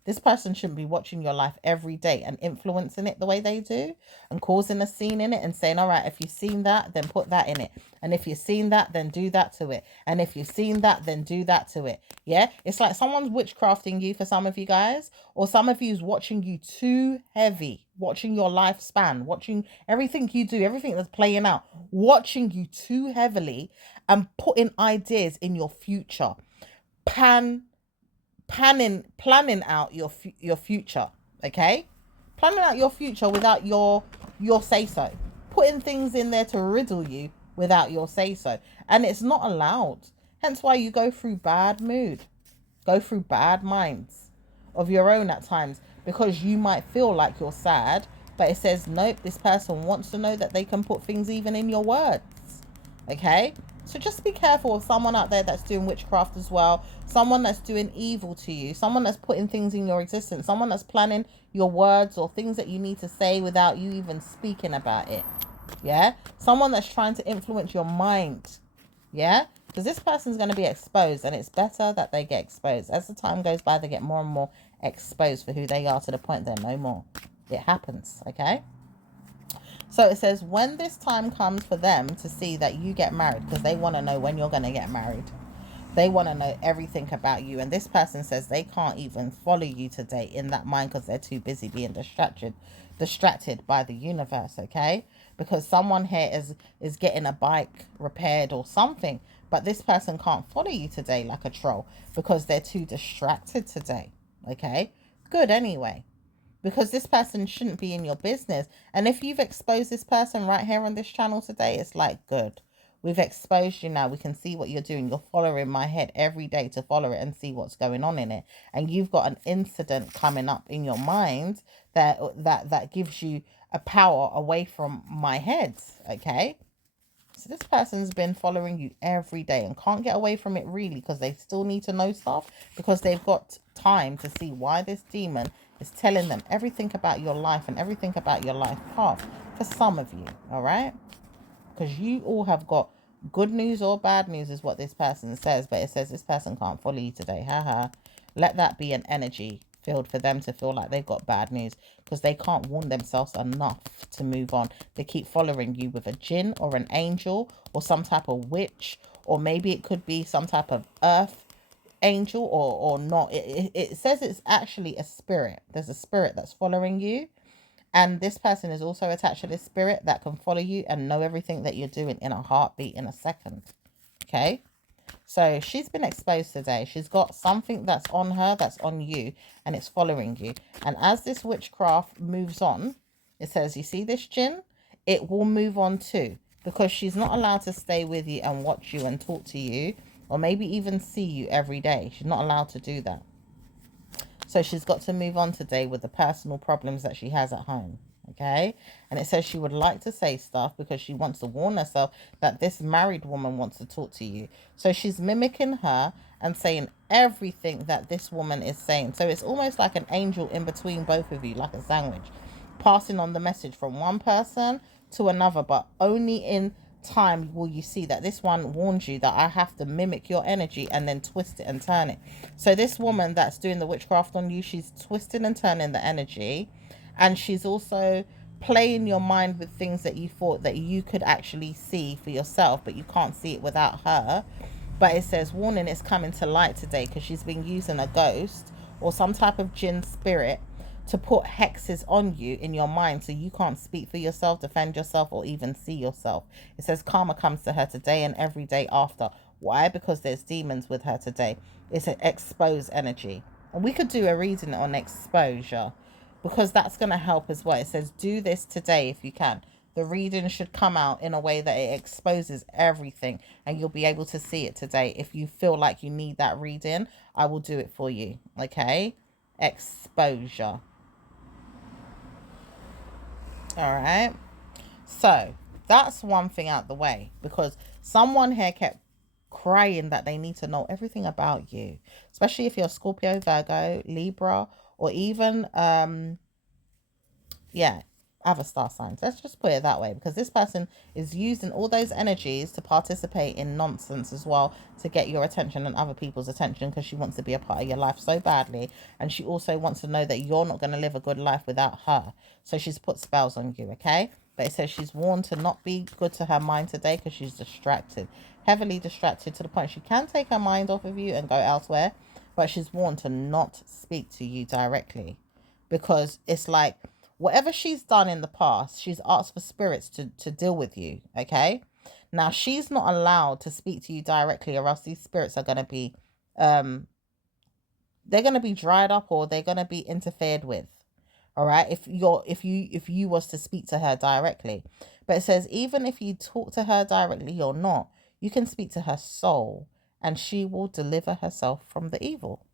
This person shouldn't be watching your life every day and influencing it the way they do and causing a scene in it and saying, all right, if you've seen that, then put that in it. And if you've seen that, then do that to it. And if you've seen that, then do that to it. Yeah, it's like someone's witchcrafting you for some of you guys, or some of you's watching you too heavy, watching your lifespan, watching everything you do, everything that's playing out, watching you too heavily and putting ideas in your future. Pan planning out your future, okay? Planning out your future without your say so. Putting things in there to riddle you without your say so. And it's not allowed. Hence why you go through bad mood, go through bad minds of your own at times, because you might feel like you're sad, but it says nope, this person wants to know that they can put things even in your words. Okay, so just be careful of someone out there that's doing witchcraft as well, someone that's doing evil to you, someone that's putting things in your existence, someone that's planning your words or things that you need to say without you even speaking about it. Yeah, someone that's trying to influence your mind. Yeah, because this person's going to be exposed, and it's better that they get exposed. As the time goes by, they get more and more exposed for who they are, to the point they're no more. It happens. Okay, so it says when this time comes for them to see that you get married, because they want to know when you're going to get married. They want to know everything about you. And this person says they can't even follow you today in that mind, because they're too busy being distracted by the universe. Okay, because someone here is getting a bike repaired or something, but this person can't follow you today like a troll because they're too distracted today. Okay, good. Anyway, because this person shouldn't be in your business. And if you've exposed this person right here on this channel today, it's like, good. We've exposed you now. We can see what you're doing. You're following my head every day to follow it and see what's going on in it. And you've got an incident coming up in your mind that gives you a power away from my head. Okay. So this person's been following you every day and can't get away from it really, because they still need to know stuff, because they've got time to see why this demon is telling them everything about your life and everything about your life path, for some of you. All right, because you all have got good news or bad news is what this person says, but it says this person can't follow you today. Haha. Let that be an energy field for them to feel like they've got bad news, because they can't warn themselves enough to move on. They keep following you with a jinn or an angel or some type of witch, or maybe it could be some type of earth angel, or not. It says it's actually a spirit. There's a spirit that's following you, and this person is also attached to this spirit that can follow you and know everything that you're doing in a heartbeat, in a second. Okay, so she's been exposed today. She's got something that's on her, that's on you, and it's following you. And as this witchcraft moves on, it says, you see this jinn? It will move on too, because she's not allowed to stay with you and watch you and talk to you, or maybe even see you every day. She's not allowed to do that. So she's got to move on today with the personal problems that she has at home. Okay, and it says she would like to say stuff because she wants to warn herself that this married woman wants to talk to you. So she's mimicking her and saying everything that this woman is saying. So it's almost like an angel in between both of you, like a sandwich, passing on the message from one person to another, but only in time will you see that this one warns you that I have to mimic your energy and then twist it and turn it. So this woman that's doing the witchcraft on you, she's twisting and turning the energy, and she's also playing your mind with things that you thought that you could actually see for yourself, but you can't see it without her. But it says warning, it's coming to light today, because she's been using a ghost or some type of jinn spirit to put hexes on you in your mind, so you can't speak for yourself, defend yourself, or even see yourself. It says karma comes to her today and every day after. Why? Because there's demons with her today. It's an exposed energy. And we could do a reading on exposure, because that's going to help as well. It says do this today if you can. The reading should come out in a way that it exposes everything, and you'll be able to see it today. If you feel like you need that reading, I will do it for you. Okay? Exposure. All right. So that's one thing out the way, because someone here kept crying that they need to know everything about you, especially if you're Scorpio, Virgo, Libra, or even yeah, other star signs. Let's just put it that way, because this person is using all those energies to participate in nonsense as well, to get your attention and other people's attention, because she wants to be a part of your life so badly, and she also wants to know that you're not going to live a good life without her. So she's put spells on you. Okay, but it says she's warned to not be good to her mind today, because she's distracted, heavily distracted, to the point she can take her mind off of you and go elsewhere, but she's warned to not speak to you directly, because it's like, whatever she's done in the past, she's asked for spirits to deal with you. Okay, now she's not allowed to speak to you directly, or else these spirits are going to be they're going to be dried up or they're going to be interfered with. All right, if you was to speak to her directly. But it says even if you talk to her directly or not, you can speak to her soul and she will deliver herself from the evil.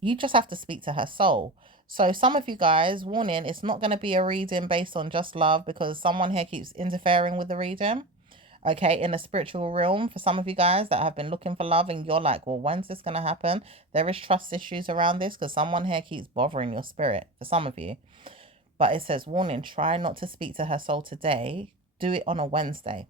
You just have to speak to her soul. So some of you guys, warning, it's not going to be a reading based on just love, because someone here keeps interfering with the reading. Okay, in the spiritual realm, for some of you guys that have been looking for love and you're like, well, when's this going to happen? There is trust issues around this because someone here keeps bothering your spirit, for some of you. But it says, warning, try not to speak to her soul today. Do it on a Wednesday.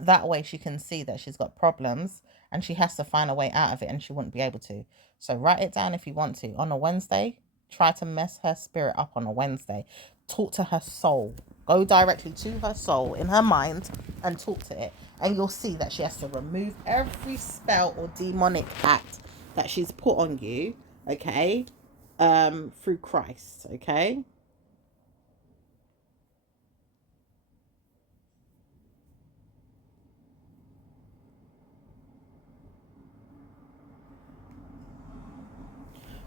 That way she can see that she's got problems and she has to find a way out of it, and she wouldn't be able to. So write it down if you want to. On a Wednesday, try to mess her spirit up on a Wednesday. Talk to her soul. Go directly to her soul in her mind and talk to it. And you'll see that she has to remove every spell or demonic act that she's put on you, okay, through Christ, okay?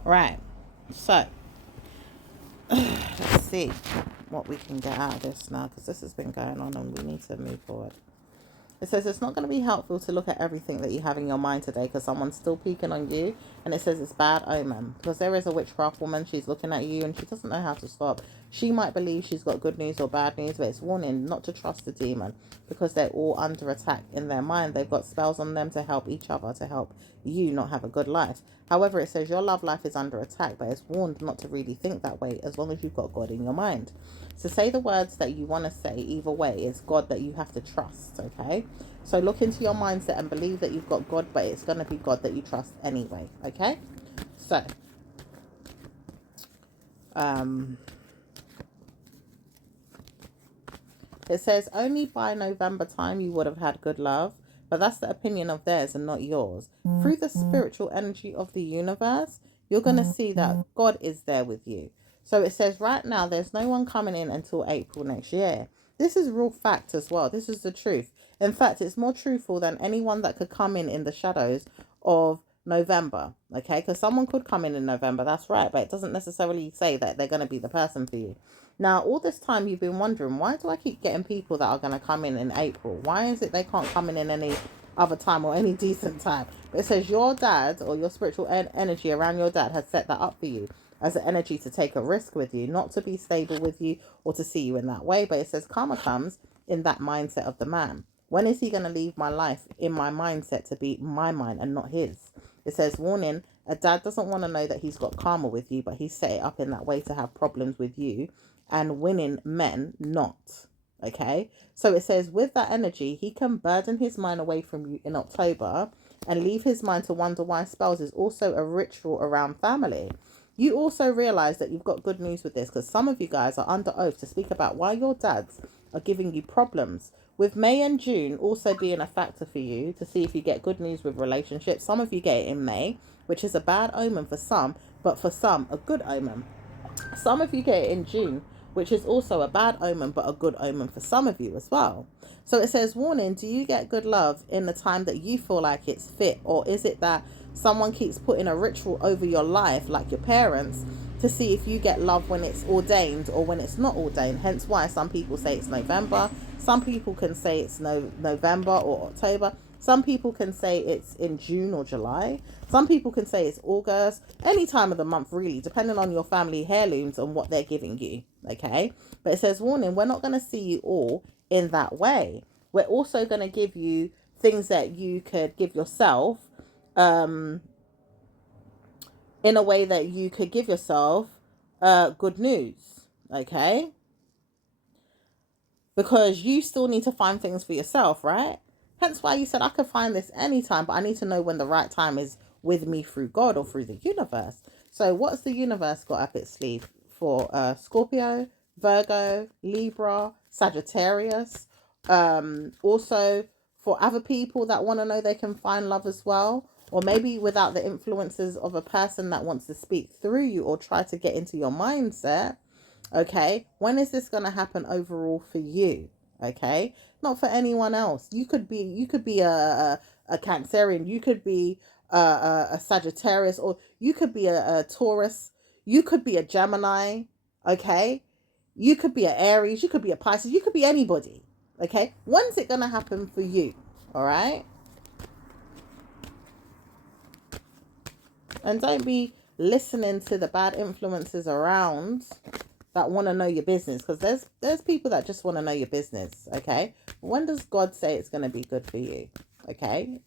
Right. So, let's see what we can get out of this now, because this has been going on and we need to move forward. It says it's not going to be helpful to look at everything that you have in your mind today because someone's still peeking on you. And it says it's bad omen because there is a witchcraft woman. She's looking at you and she doesn't know how to stop. She might believe she's got good news or bad news, but it's warning not to trust the demon because they're all under attack in their mind. They've got spells on them to help each other, to help you not have a good life. However, it says your love life is under attack, but it's warned not to really think that way as long as you've got God in your mind. So say the words that you want to say. Either way, it's God that you have to trust, okay? So look into your mindset and believe that you've got God, but it's going to be God that you trust anyway, okay? So, it says only by November time you would have had good love, but that's the opinion of theirs and not yours. Through the spiritual energy of the universe, you're going to see that God is there with you. So it says right now there's no one coming in until April next year. This is real fact as well. This is the truth. In fact, it's more truthful than anyone that could come in the shadows of November, okay? Because someone could come in November, that's right, but it doesn't necessarily say that they're going to be the person for you. Now, all this time you've been wondering, why do I keep getting people that are going to come in April? Why is it they can't come in any other time or any decent time? But it says your dad or your spiritual energy around your dad has set that up for you as an energy to take a risk with you, not to be stable with you or to see you in that way. But it says karma comes in that mindset of the man. When is he going to leave my life in my mindset to be my mind and not his? It says, warning, a dad doesn't want to know that he's got karma with you, but he's set it up in that way to have problems with you and winning men not. Okay? So it says, with that energy, he can burden his mind away from you in October and leave his mind to wonder why spells is also a ritual around family. You also realize that you've got good news with this because some of you guys are under oath to speak about why your dads are giving you problems. With May and June also being a factor for you to see if you get good news with relationships. Some of you get it in May, which is a bad omen for some, but for some, a good omen. Some of you get it in June, which is also a bad omen, but a good omen for some of you as well. So it says, warning, do you get good love in the time that you feel like it's fit? Or is it that someone keeps putting a ritual over your life, like your parents, to see if you get love when it's ordained or when it's not ordained? Hence why some people say it's November. Some people can say it's November or October. Some people can say it's in June or July. Some people can say it's August. Any time of the month, really, depending on your family heirlooms and what they're giving you. Okay? But it says, warning, we're not going to see you all in that way. We're also going to give you things that you could give yourself in a way that you could give yourself good news. Okay? Because you still need to find things for yourself, right? Hence why you said I could find this anytime, but I need to know when the right time is with me through God or through the universe. So what's the universe got up its sleeve for Scorpio, Virgo, Libra, Sagittarius? Also for other people that want to know they can find love as well, or maybe without the influences of a person that wants to speak through you or try to get into your mindset. Okay, when is this going to happen overall for you? Okay, not for anyone else. You could be a Cancerian, you could be a Sagittarius, or you could be a Taurus, you could be a Gemini, okay? You could be an Aries, you could be a Pisces, you could be anybody, okay? When's it going to happen for you, all right? And don't be listening to the bad influences around that want to know your business, because there's people that just want to know your business, okay? When does God say it's going to be good for you, okay?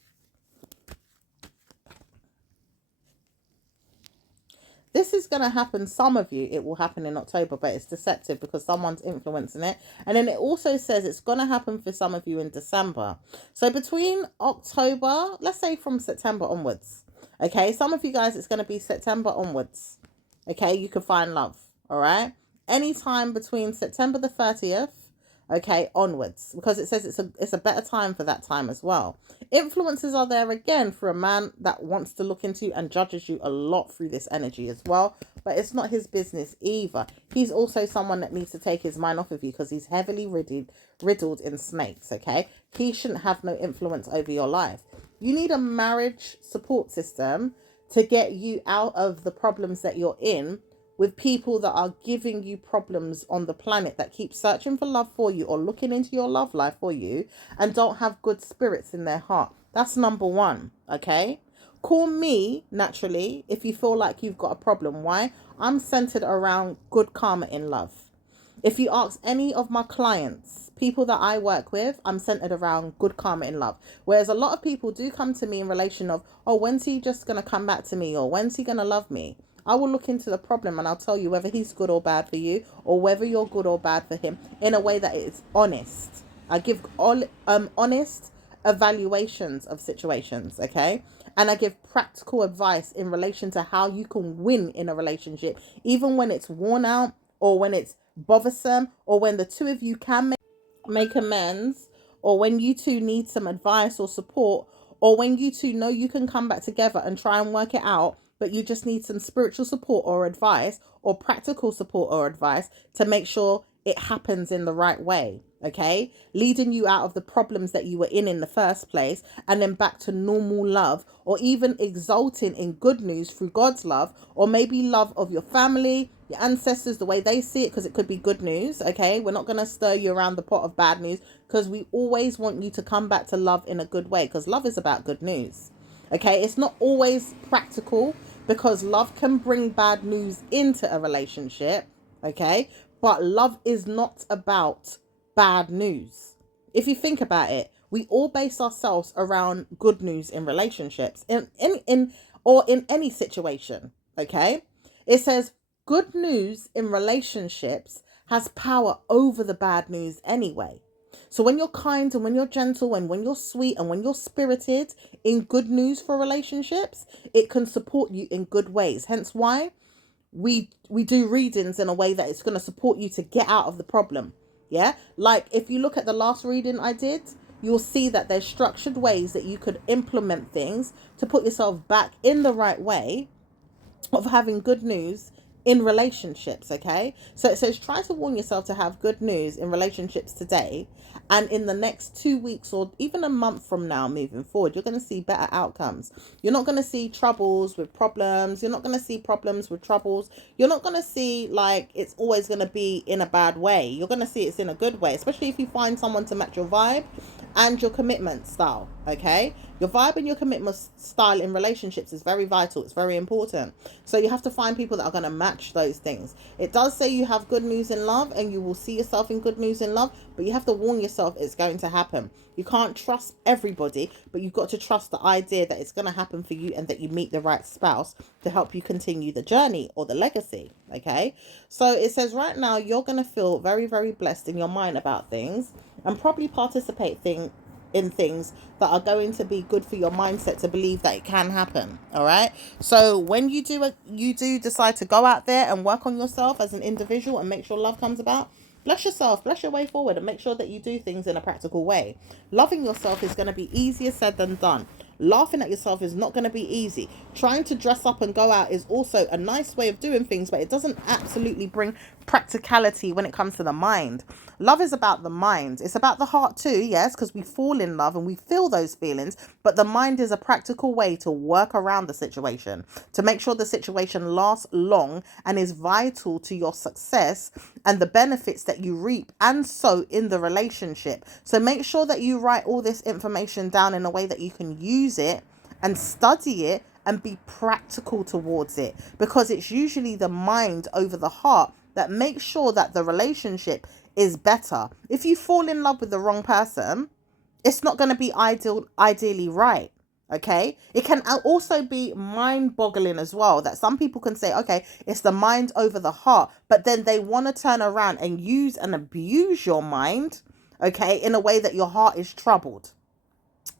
This is going to happen. Some of you, it will happen in October, but it's deceptive because someone's influencing it. And then it also says it's going to happen for some of you in December. So between October, let's say from September onwards, okay? Some of you guys, it's going to be September onwards, okay? You can find love, all right? Anytime between September the 30th, okay, onwards, because it says it's a better time for that time as well. Influences are there again for a man that wants to look into and judges you a lot through this energy as well, but it's not his business either. He's also someone that needs to take his mind off of you because he's heavily riddled in snakes, okay? He shouldn't have no influence over your life. You need a marriage support system to get you out of the problems that you're in with people that are giving you problems on the planet, that keep searching for love for you or looking into your love life for you and don't have good spirits in their heart. That's number one, okay? Call me naturally if you feel like you've got a problem. Why? I'm centered around good karma in love. If you ask any of my clients, people that I work with, I'm centered around good karma in love. Whereas a lot of people do come to me in relation of, oh, when's he just going to come back to me, or when's he going to love me? I will look into the problem and I'll tell you whether he's good or bad for you, or whether you're good or bad for him, in a way that is honest. I give all honest evaluations of situations, okay? And I give practical advice in relation to how you can win in a relationship, even when it's worn out, or when it's bothersome, or when the two of you can make amends, or when you two need some advice or support, or when you two know you can come back together and try and work it out, but you just need some spiritual support or advice, or practical support or advice to make sure it happens in the right way, okay? Leading you out of the problems that you were in the first place, and then back to normal love, or even exalting in good news through God's love, or maybe love of your family, your ancestors, the way they see it, because it could be good news, okay? We're not going to stir you around the pot of bad news, because we always want you to come back to love in a good way, because love is about good news, okay? It's not always practical, because love can bring bad news into a relationship, okay? But love is not about bad news. If you think about it, we all base ourselves around good news in relationships, in any situation, okay? It says good news in relationships has power over the bad news anyway. So when you're kind and when you're gentle and when you're sweet and when you're spirited in good news for relationships, it can support you in good ways. Hence why we do readings in a way that it's going to support you to get out of the problem. Yeah, like if you look at the last reading I did, you'll see that there's structured ways that you could implement things to put yourself back in the right way of having good news in relationships, okay? So it says try to warn yourself to have good news in relationships today, and in the next 2 weeks or even a month from now moving forward, you're going to see better outcomes. You're not going to see troubles with problems. You're not going to see problems with troubles. You're not going to see like it's always going to be in a bad way. You're going to see it's in a good way, especially if you find someone to match your vibe and your commitment style, okay? Your vibe and your commitment style in relationships is very vital. It's very important. So you have to find people that are going to match those things. It does say you have good news in love and you will see yourself in good news in love, but you have to warn yourself it's going to happen. You can't trust everybody, but you've got to trust the idea that it's going to happen for you and that you meet the right spouse to help you continue the journey or the legacy, okay? So it says right now you're going to feel very, very blessed in your mind about things and probably participate in things that are going to be good for your mindset to believe that it can happen. All right. So when you do decide to go out there and work on yourself as an individual and make sure love comes about, bless yourself, bless your way forward, and make sure that you do things in a practical way. Loving yourself is going to be easier said than done. Laughing at yourself is not going to be easy. Trying to dress up and go out is also a nice way of doing things, but it doesn't absolutely bring practicality when it comes to the mind. Love is about the mind. It's about the heart too, yes, because we fall in love and we feel those feelings, but the mind is a practical way to work around the situation, to make sure the situation lasts long and is vital to your success and the benefits that you reap and so in the relationship. So make sure that you write all this information down in a way that you can use it and study it and be practical towards it, because it's usually the mind over the heart that makes sure that the relationship is better. If you fall in love with the wrong person, it's not going to be ideally right. Okay, it can also be mind boggling as well, that some people can say, okay, it's the mind over the heart, but then they want to turn around and use and abuse your mind, okay, in a way that your heart is troubled.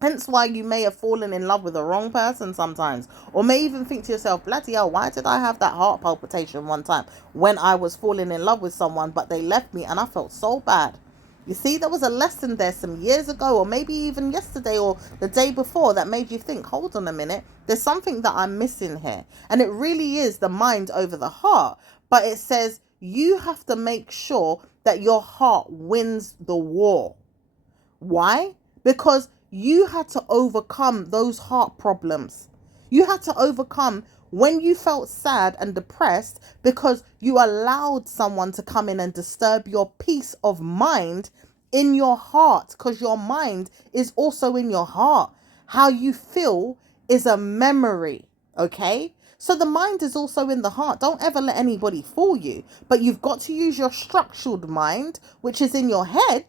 Hence why you may have fallen in love with the wrong person sometimes, or may even think to yourself, bloody hell, why did I have that heart palpitation one time when I was falling in love with someone, but they left me and I felt so bad. You see, there was a lesson there some years ago, or maybe even yesterday or the day before, that made you think, hold on a minute, there's something that I'm missing here. And it really is the mind over the heart. But it says you have to make sure that your heart wins the war. Why? Because you had to overcome those heart problems. You had to overcome when you felt sad and depressed because you allowed someone to come in and disturb your peace of mind in your heart, because your mind is also in your heart. How you feel is a memory, okay? So the mind is also in the heart. Don't ever let anybody fool you. But you've got to use your structured mind, which is in your head,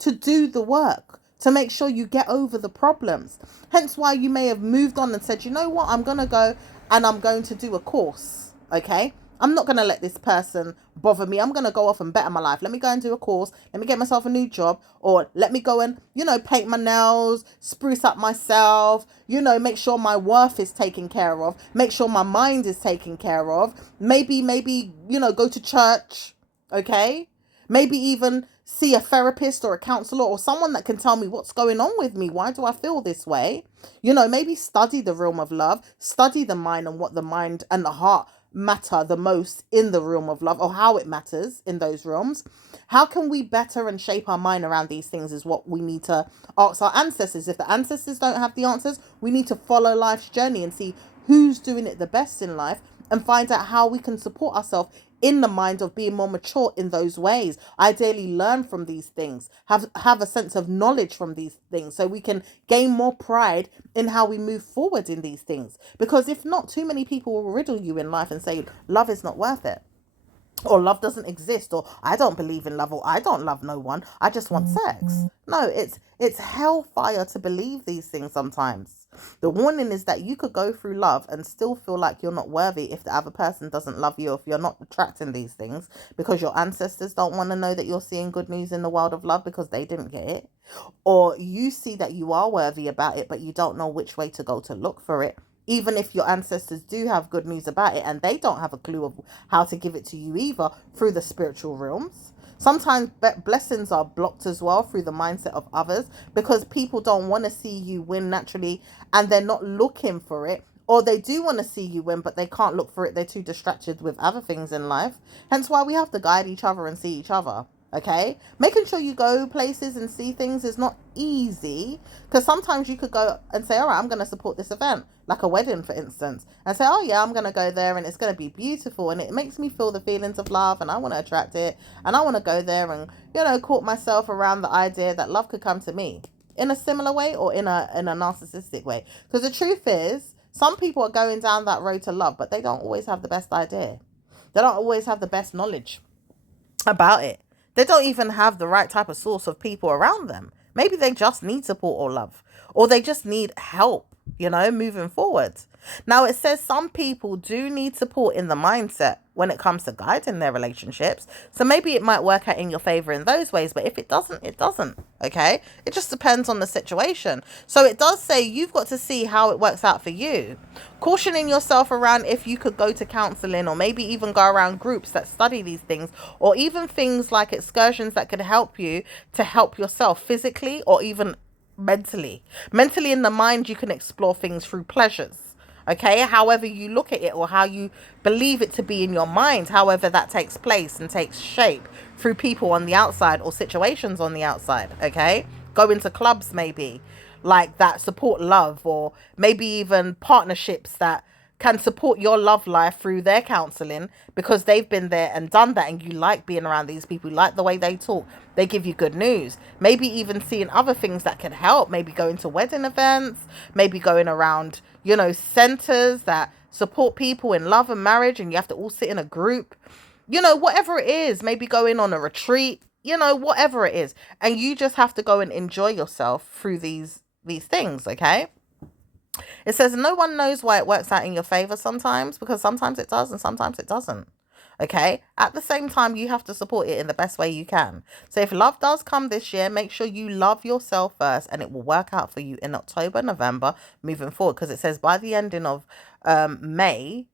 to do the work, to make sure you get over the problems. Hence why you may have moved on and said, you know what, I'm going to go and I'm going to do a course. Okay. I'm not going to let this person bother me. I'm going to go off and better my life. Let me go and do a course. Let me get myself a new job, or let me go and, paint my nails, spruce up myself, make sure my worth is taken care of, make sure my mind is taken care of. Maybe, go to church. Okay. Maybe even see a therapist or a counselor or someone that can tell me what's going on with me. Why do I feel this way? Maybe study the realm of love, study the mind and what the mind and the heart matter the most in the realm of love, or how it matters in those realms. How can we better and shape our mind around these things is what we need to ask our ancestors. If the ancestors don't have the answers, we need to follow life's journey and see who's doing it the best in life and find out how we can support ourselves in the mind of being more mature in those ways. Ideally learn from these things, have a sense of knowledge from these things, so we can gain more pride in how we move forward in these things. Because if not, too many people will riddle you in life and say love is not worth it, or love doesn't exist, or I don't believe in love, or I don't love no one, I just want sex. No, it's hellfire to believe these things sometimes. The warning is that you could go through love and still feel like you're not worthy if the other person doesn't love you, if you're not attracting these things because your ancestors don't want to know that you're seeing good news in the world of love because they didn't get it, or you see that you are worthy about it but you don't know which way to go to look for it, even if your ancestors do have good news about it and they don't have a clue of how to give it to you either through the spiritual realms. Sometimes blessings are blocked as well through the mindset of others, because people don't want to see you win naturally and they're not looking for it. Or they do want to see you win, but they can't look for it. They're too distracted with other things in life. Hence why we have to guide each other and see each other. Okay, making sure you go places and see things is not easy, because sometimes you could go and say, all right, I'm going to support this event, like a wedding for instance, and say, oh yeah, I'm going to go there and it's going to be beautiful and it makes me feel the feelings of love and I want to attract it and I want to go there and court myself around the idea that love could come to me in a similar way or in a narcissistic way. Because the truth is, some people are going down that road to love, but they don't always have the best idea. They don't always have the best knowledge about it. They don't even have the right type of source of people around them. Maybe they just need support or love, or they just need help, moving forward. Now, it says some people do need support in the mindset when it comes to guiding their relationships. So maybe it might work out in your favor in those ways, but if it doesn't, it doesn't. Okay. It just depends on the situation. So it does say you've got to see how it works out for you. Cautioning yourself around if you could go to counseling, or maybe even go around groups that study these things, or even things like excursions that could help you to help yourself physically or even mentally in the mind, you can explore things through pleasures. Okay, however you look at it or how you believe it to be in your mind, however that takes place and takes shape through people on the outside or situations on the outside. Okay, go into clubs maybe like that support love, or maybe even partnerships that can support your love life through their counseling because they've been there and done that, and you like being around these people, you like the way they talk, they give you good news. Maybe even seeing other things that can help, maybe going to wedding events, maybe going around, centers that support people in love and marriage, and you have to all sit in a group, whatever it is, maybe going on a retreat, whatever it is, and you just have to go and enjoy yourself through these things. Okay, it says no one knows why it works out in your favor sometimes, because sometimes it does and sometimes it doesn't. Okay, at the same time, you have to support it in the best way you can. So if love does come this year, make sure you love yourself first, and it will work out for you in October, November, moving forward, because it says by the ending of May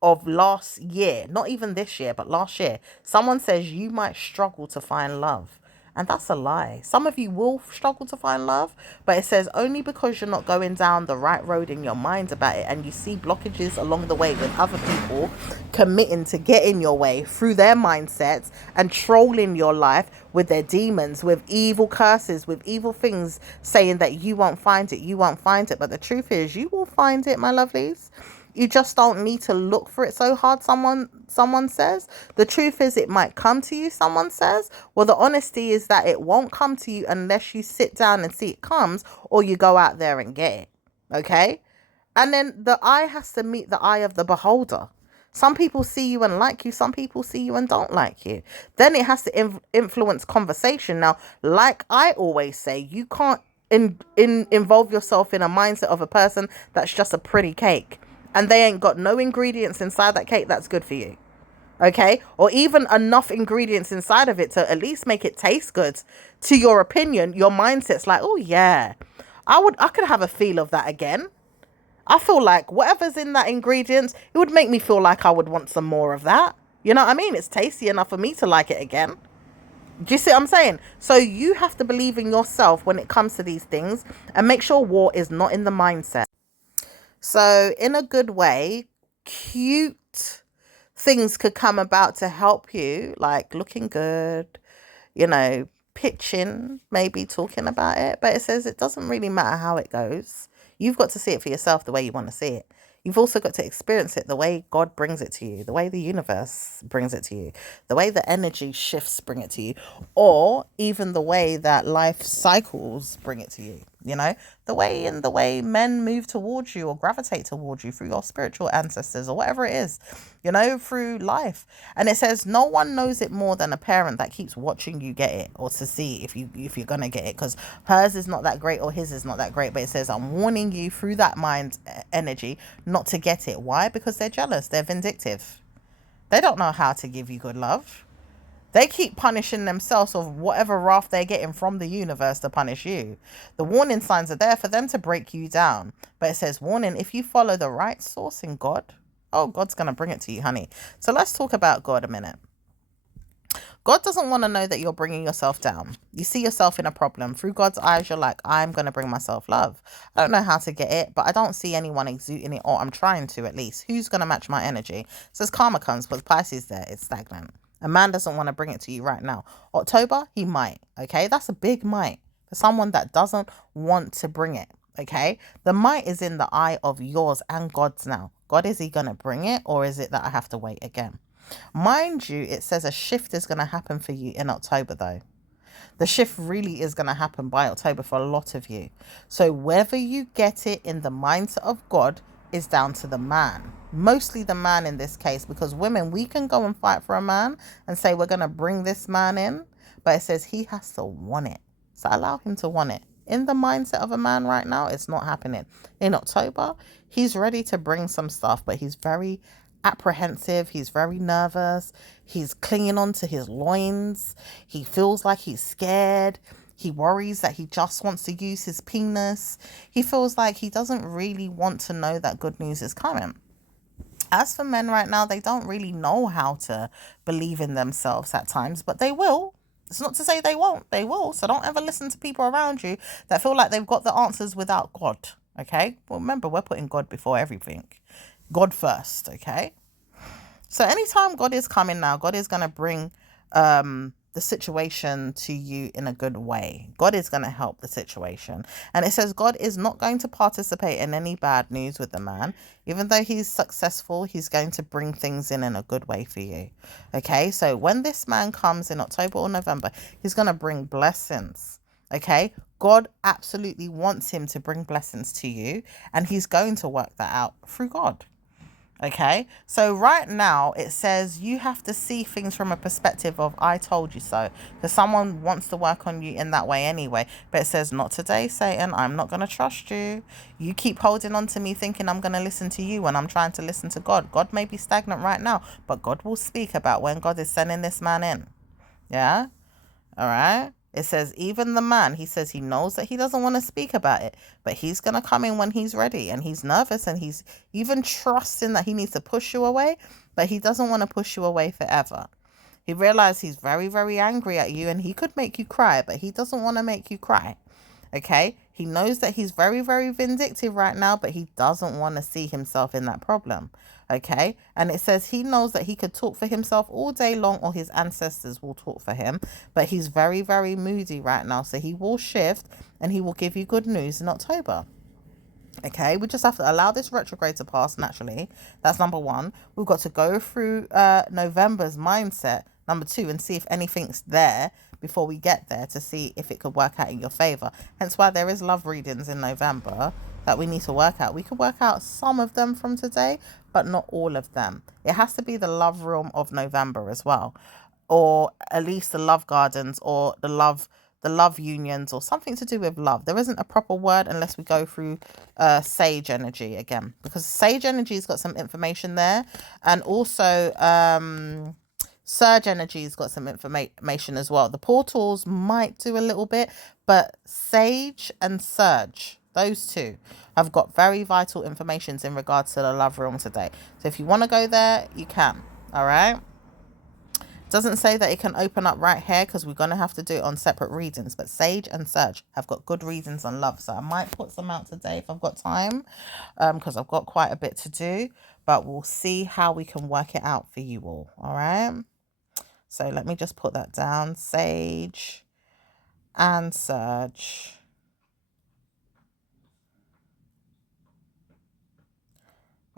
of last year, not even this year, but last year, someone says you might struggle to find love. And that's a lie. Some of you will struggle to find love, but it says only because you're not going down the right road in your mind about it, and you see blockages along the way with other people committing to get in your way through their mindsets and trolling your life with their demons, with evil curses, with evil things, saying that you won't find it, you won't find it. But the truth is, you will find it, my lovelies. You just don't need to look for it so hard, someone says. The truth is, it might come to you, someone says. Well, the honesty is that it won't come to you unless you sit down and see it comes, or you go out there and get it. Okay? And then the eye has to meet the eye of the beholder. Some people see you and like you. Some people see you and don't like you. Then it has to influence conversation. Now, like I always say, you can't involve yourself in a mindset of a person that's just a pretty cake, and they ain't got no ingredients inside that cake that's good for you. Okay? Or even enough ingredients inside of it to at least make it taste good. To your opinion, your mindset's like, oh yeah, I could have a feel of that again. I feel like whatever's in that ingredients, it would make me feel like I would want some more of that. You know what I mean? It's tasty enough for me to like it again. Do you see what I'm saying? So you have to believe in yourself when it comes to these things, and make sure war is not in the mindset. So in a good way, cute things could come about to help you, like looking good, pitching, maybe talking about it. But it says it doesn't really matter how it goes. You've got to see it for yourself the way you want to see it. You've also got to experience it the way God brings it to you, the way the universe brings it to you, the way the energy shifts bring it to you, or even the way that life cycles bring it to you. The way men move towards you or gravitate towards you through your spiritual ancestors or whatever it is, through life. And it says no one knows it more than a parent that keeps watching you get it, or to see if you're gonna get it, because hers is not that great or his is not that great. But it says I'm warning you through that mind energy not to get it. Why? Because they're jealous, they're vindictive, they don't know how to give you good love. They keep punishing themselves of whatever wrath they're getting from the universe to punish you. The warning signs are there for them to break you down. But it says, warning, if you follow the right source in God, oh, God's going to bring it to you, honey. So let's talk about God a minute. God doesn't want to know that you're bringing yourself down. You see yourself in a problem. Through God's eyes, you're like, I'm going to bring myself love. I don't know how to get it, but I don't see anyone exuding it, or I'm trying to at least. Who's going to match my energy? It says karma comes, but Pisces there, it's stagnant. A man doesn't want to bring it to you right now. October, he might. Okay, that's a big might for someone that doesn't want to bring it. Okay, the might is in the eye of yours and God's now. God, is he going to bring it, or is it that I have to wait again? Mind you, it says a shift is going to happen for you in October, though. The shift really is going to happen by October for a lot of you. So whether you get it in the mindset of God is down to the man. Mostly the man in this case, because women, we can go and fight for a man and say we're going to bring this man in, but it says he has to want it. So allow him to want it. In the mindset of a man right now, it's not happening. In October, he's ready to bring some stuff, but he's very apprehensive, he's very nervous, he's clinging on to his loins, he feels like he's scared, he worries that he just wants to use his penis, he feels like he doesn't really want to know that good news is coming. As for men right now, they don't really know how to believe in themselves at times, but they will. It's not to say they won't. They will. So don't ever listen to people around you that feel like they've got the answers without God. Okay? Well, remember, we're putting God before everything. God first. Okay? So anytime God is coming now, God is going to bring the situation to you in a good way. God is going to help the situation. And it says God is not going to participate in any bad news with the man. Even though he's successful, he's going to bring things in a good way for you. Okay, so when this man comes in October or November, he's going to bring blessings. Okay, God absolutely wants him to bring blessings to you, and he's going to work that out through God. Okay, so right now it says you have to see things from a perspective of I told you so, because someone wants to work on you in that way anyway. But it says, not today, Satan. I'm not going to trust you. You keep holding on to me thinking I'm going to listen to you when I'm trying to listen to God. God may be stagnant right now, but God will speak about when God is sending this man in. Yeah. All right. It says, even the man, he says he knows that he doesn't want to speak about it, but he's going to come in when he's ready, and he's nervous, and he's even trusting that he needs to push you away, but he doesn't want to push you away forever. He realized he's very, very angry at you, and he could make you cry, but he doesn't want to make you cry. Okay. He knows that he's very, very vindictive right now, but he doesn't want to see himself in that problem. Okay. And it says he knows that he could talk for himself all day long, or his ancestors will talk for him, but he's very, very moody right now. So he will shift, and he will give you good news in October. Okay, we just have to allow this retrograde to pass naturally. That's number one. We've got to go through November's mindset, number two, and see if anything's there before we get there, to see if it could work out in your favor. Hence why there is love readings in November that we need to work out. We could work out some of them from today, but not all of them. It has to be the love realm of November as well, or at least the love gardens, or the love unions, or something to do with love. There isn't a proper word unless we go through sage energy again, because sage energy's got some information there, and also surge energy's got some information as well. The portals might do a little bit, but sage and surge, those two have got very vital information in regards to the love realm today. So if you want to go there, you can. All right. Doesn't say that it can open up right here, because we're going to have to do it on separate readings. But Sage and Surge have got good readings on love. So I might put some out today if I've got time, because I've got quite a bit to do. But we'll see how we can work it out for you all. All right. So let me just put that down. Sage and Surge.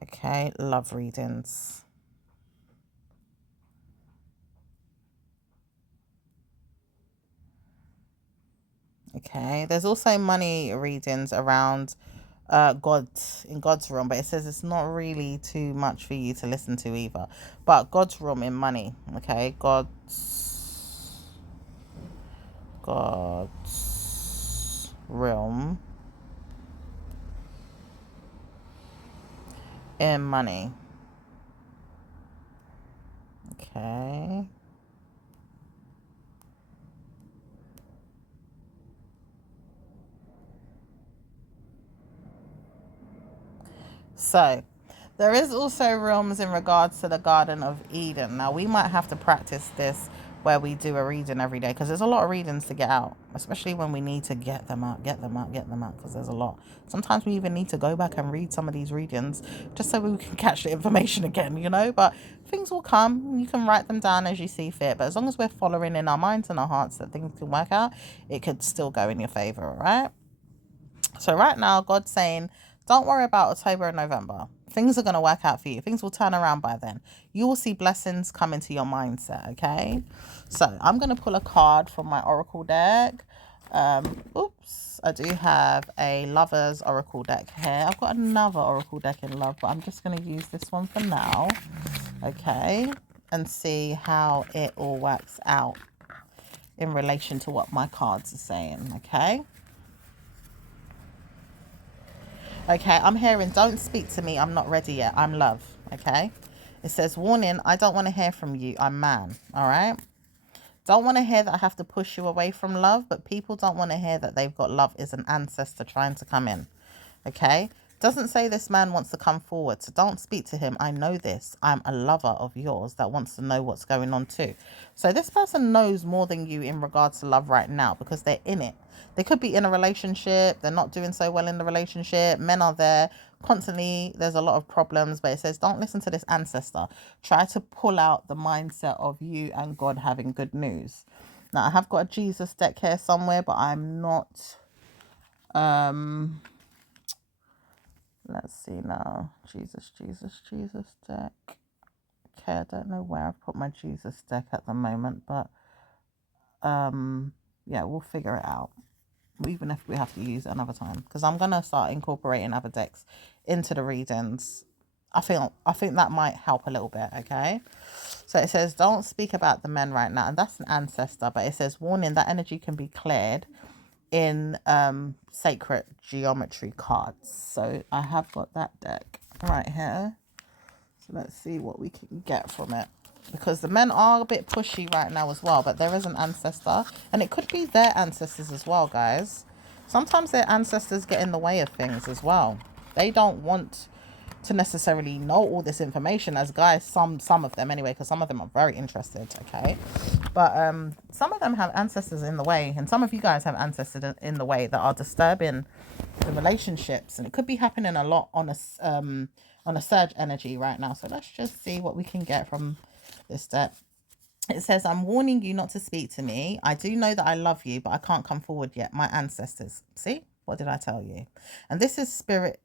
Okay. Love readings. Okay, there's also money readings around God, in God's room, but it says it's not really too much for you to listen to either. But God's room in money, okay? God's realm in money. Okay. So, there is also realms in regards to the Garden of Eden. Now, we might have to practice this where we do a reading every day, because there's a lot of readings to get out, especially when we need to get them out, because there's a lot. Sometimes we even need to go back and read some of these readings just so we can catch the information again, but things will come. You can write them down as you see fit, but as long as we're following in our minds and our hearts that things can work out, it could still go in your favor, all right? So right now, God's saying, don't worry about October and November. Things are going to work out for you. Things will turn around by then. You will see blessings come into your mindset, okay? So I'm going to pull a card from my Oracle deck. Oops, I do have a Lover's Oracle deck here. I've got another Oracle deck in love, but I'm just going to use this one for now, okay? And see how it all works out in relation to what my cards are saying, okay? Okay, I'm hearing, don't speak to me. I'm not ready yet. I'm love. Okay. It says, warning, I don't want to hear from you. I'm man. All right. Don't want to hear that I have to push you away from love, but people don't want to hear that they've got love is an ancestor trying to come in. Okay. Doesn't say this man wants to come forward, so don't speak to him. I know this. I'm a lover of yours that wants to know what's going on too. So this person knows more than you in regards to love right now because they're in it. They could be in a relationship. They're not doing so well in the relationship. Men are there constantly. There's a lot of problems, but it says don't listen to this ancestor. Try to pull out the mindset of you and God having good news. Now I have got a Jesus deck here somewhere, but I'm not let's see now. Jesus deck. Okay, I don't know where I've put my Jesus deck at the moment, but yeah, we'll figure it out. Even if we have to use it another time, because I'm gonna start incorporating other decks into the readings. I think that might help a little bit. Okay, so it says don't speak about the men right now, and that's an ancestor, but it says warning that energy can be cleared in sacred geometry cards. So I have got that deck right here, so let's see what we can get from it, because the men are a bit pushy right now as well, but there is an ancestor, and it could be their ancestors as well, guys. Sometimes their ancestors get in the way of things as well. They don't want to necessarily know all this information as guys, some of them anyway, because some of them are very interested. Okay, but some of them have ancestors in the way, and some of you guys have ancestors in the way that are disturbing the relationships, and it could be happening a lot on a surge energy right now. So let's just see what we can get from this step. It says, I'm warning you not to speak to me. I do know that I love you, but I can't come forward yet. My ancestors. See, what did I tell you? And this is spirit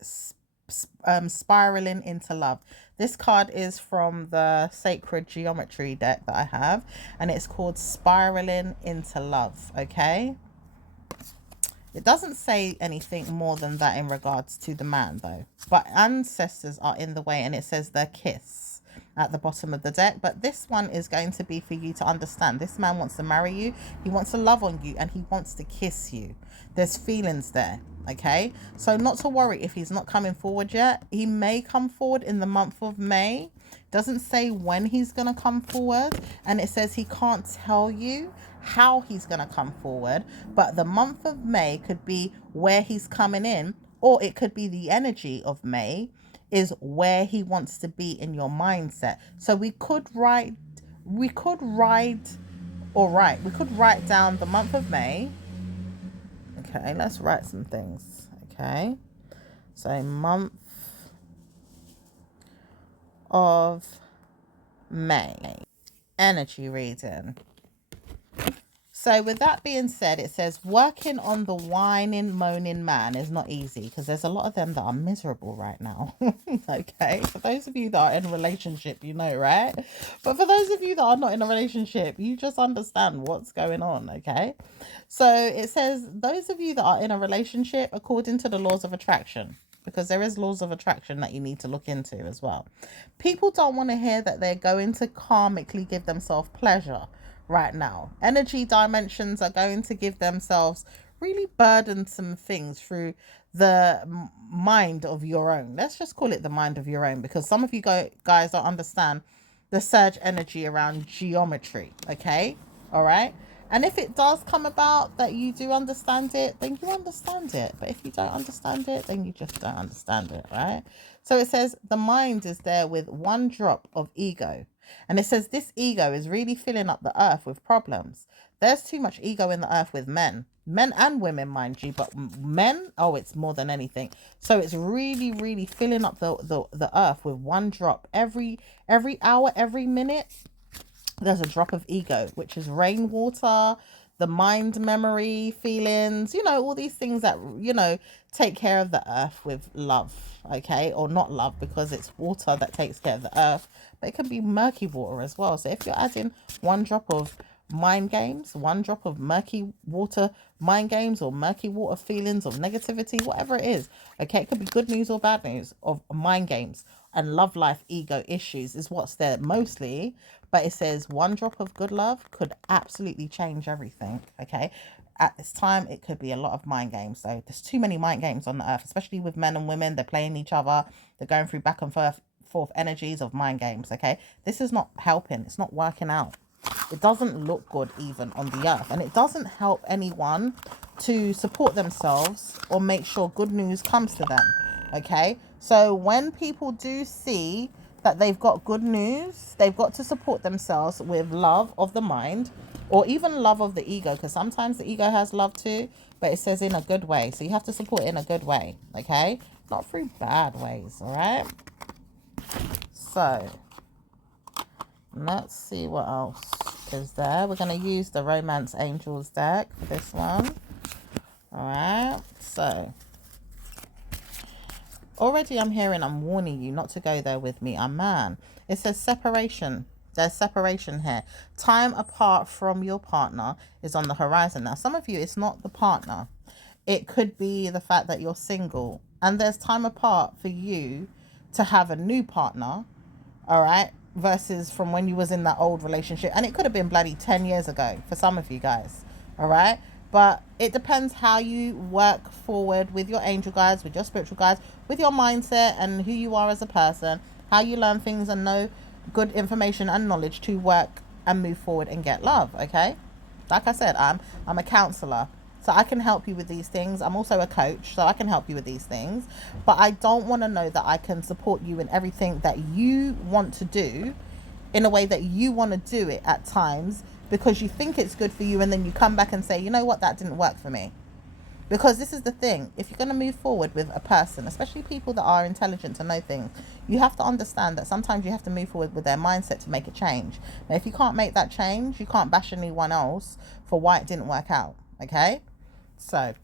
spiraling into love. This card is from the sacred geometry deck that I have, and it's called Spiraling into Love. Okay, it doesn't say anything more than that in regards to the man though, but ancestors are in the way, and it says their kiss at the bottom of the deck. But this one is going to be for you to understand. This man wants to marry you, he wants to love on you, and he wants to kiss you. There's feelings there. Okay, so not to worry if he's not coming forward yet. He may come forward in the month of May. Doesn't say when he's gonna come forward, and it says he can't tell you how he's gonna come forward, but the month of May could be where he's coming in, or it could be the energy of May is where he wants to be in your mindset. So we could write down the month of May. Okay, let's write some things. Okay, so month of May energy reading. So with that being said, it says working on the whining, moaning man is not easy, because there's a lot of them that are miserable right now. Okay, for those of you that are in a relationship, you know, right? But for those of you that are not in a relationship, you just understand what's going on. Okay, so it says those of you that are in a relationship, according to the laws of attraction, because there is laws of attraction that you need to look into as well. People don't want to hear that they're going to karmically give themselves pleasure right now. Energy dimensions are going to give themselves really burdensome things through the mind of your own. Let's just call it the mind of your own, because some of you guys don't understand the surge energy around geometry. Okay, all right. And if it does come about that you do understand it, then you understand it. But if you don't understand it, then you just don't understand it, right? So it says the mind is there with one drop of ego. And it says this ego is really filling up the earth with problems. There's too much ego in the earth with men and women, mind you, but men, oh, it's more than anything. So it's really filling up the earth with one drop every hour, every minute. There's a drop of ego, which is rainwater, the mind, memory, feelings, you know, all these things that, you know, take care of the earth with love. Okay, or not love, because it's water that takes care of the earth, but it can be murky water as well. So if you're adding one drop of mind games, one drop of murky water mind games, or murky water feelings of negativity, whatever it is, okay, it could be good news or bad news of mind games and love life ego issues is what's there mostly. But it says one drop of good love could absolutely change everything. Okay, at this time it could be a lot of mind games. So there's too many mind games on the earth, especially with men and women. They're playing each other, they're going through back and forth energies of mind games. Okay, this is not helping, it's not working out. It doesn't look good even on the earth, and it doesn't help anyone to support themselves or make sure good news comes to them. Okay, so when people do see that they've got good news, they've got to support themselves with love of the mind or even love of the ego, because sometimes the ego has love too, but it says in a good way. So you have to support it in a good way, okay? Not through bad ways, all right? So let's see what else is there. We're going to use the Romance Angels deck for this one, all right? So already I'm warning you not to go there with me. I'm man. It says separation. There's separation here. Time apart from your partner is on the horizon. Now, some of you, it's not the partner. It could be the fact that you're single. And there's time apart for you to have a new partner, all right, versus from when you was in that old relationship. And it could have been bloody 10 years ago for some of you guys, all right? But it depends how you work forward with your angel guides, with your spiritual guides, with your mindset and who you are as a person, how you learn things and know good information and knowledge to work and move forward and get love, okay? Like I said, I'm a counselor, so I can help you with these things. I'm also a coach, so I can help you with these things. But I don't want to know that I can support you in everything that you want to do in a way that you want to do it at times because you think it's good for you, and then you come back and say, you know what, that didn't work for me. Because this is the thing, if you're going to move forward with a person, especially people that are intelligent to know things, you have to understand that sometimes you have to move forward with their mindset to make a change. Now, if you can't make that change, you can't bash anyone else for why it didn't work out, okay? So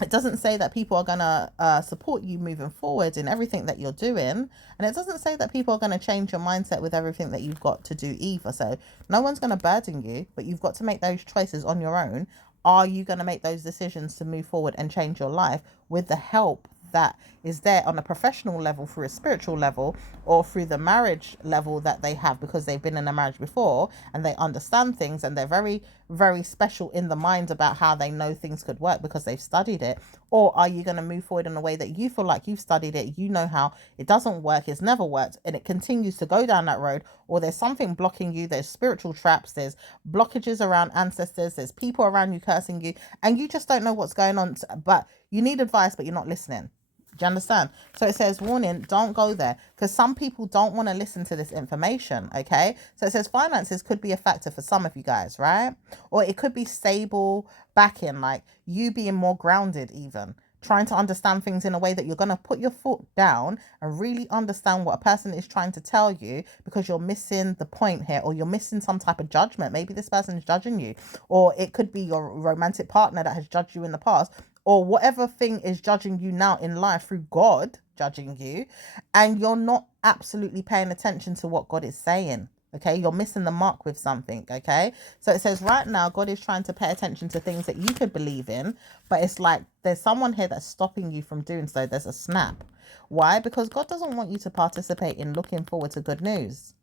it doesn't say that people are going to support you moving forward in everything that you're doing. And it doesn't say that people are going to change your mindset with everything that you've got to do either. So no one's going to burden you, but you've got to make those choices on your own. Are you going to make those decisions to move forward and change your life with the help that is there on a professional level, through a spiritual level, or through the marriage level that they have because they've been in a marriage before and they understand things and they're very, very special in the mind about how they know things could work because they've studied it? Or are you going to move forward in a way that you feel like you've studied it, you know how it doesn't work, it's never worked, and it continues to go down that road? Or there's something blocking you, there's spiritual traps, there's blockages around ancestors, there's people around you cursing you, and you just don't know what's going on, but you need advice, but you're not listening. Do you understand? So it says, warning, don't go there, because some people don't want to listen to this information, okay? So it says finances could be a factor for some of you guys, right? Or it could be stable backing, like you being more grounded even, trying to understand things in a way that you're going to put your foot down and really understand what a person is trying to tell you, because you're missing the point here, or you're missing some type of judgment. Maybe this person is judging you, or it could be your romantic partner that has judged you in the past, or whatever thing is judging you now in life through God judging you, and you're not absolutely paying attention to what God is saying. Okay, you're missing the mark with something. Okay, so it says right now God is trying to pay attention to things that you could believe in, but it's like there's someone here that's stopping you from doing so. There's a snap. Why? Because God doesn't want you to participate in looking forward to good news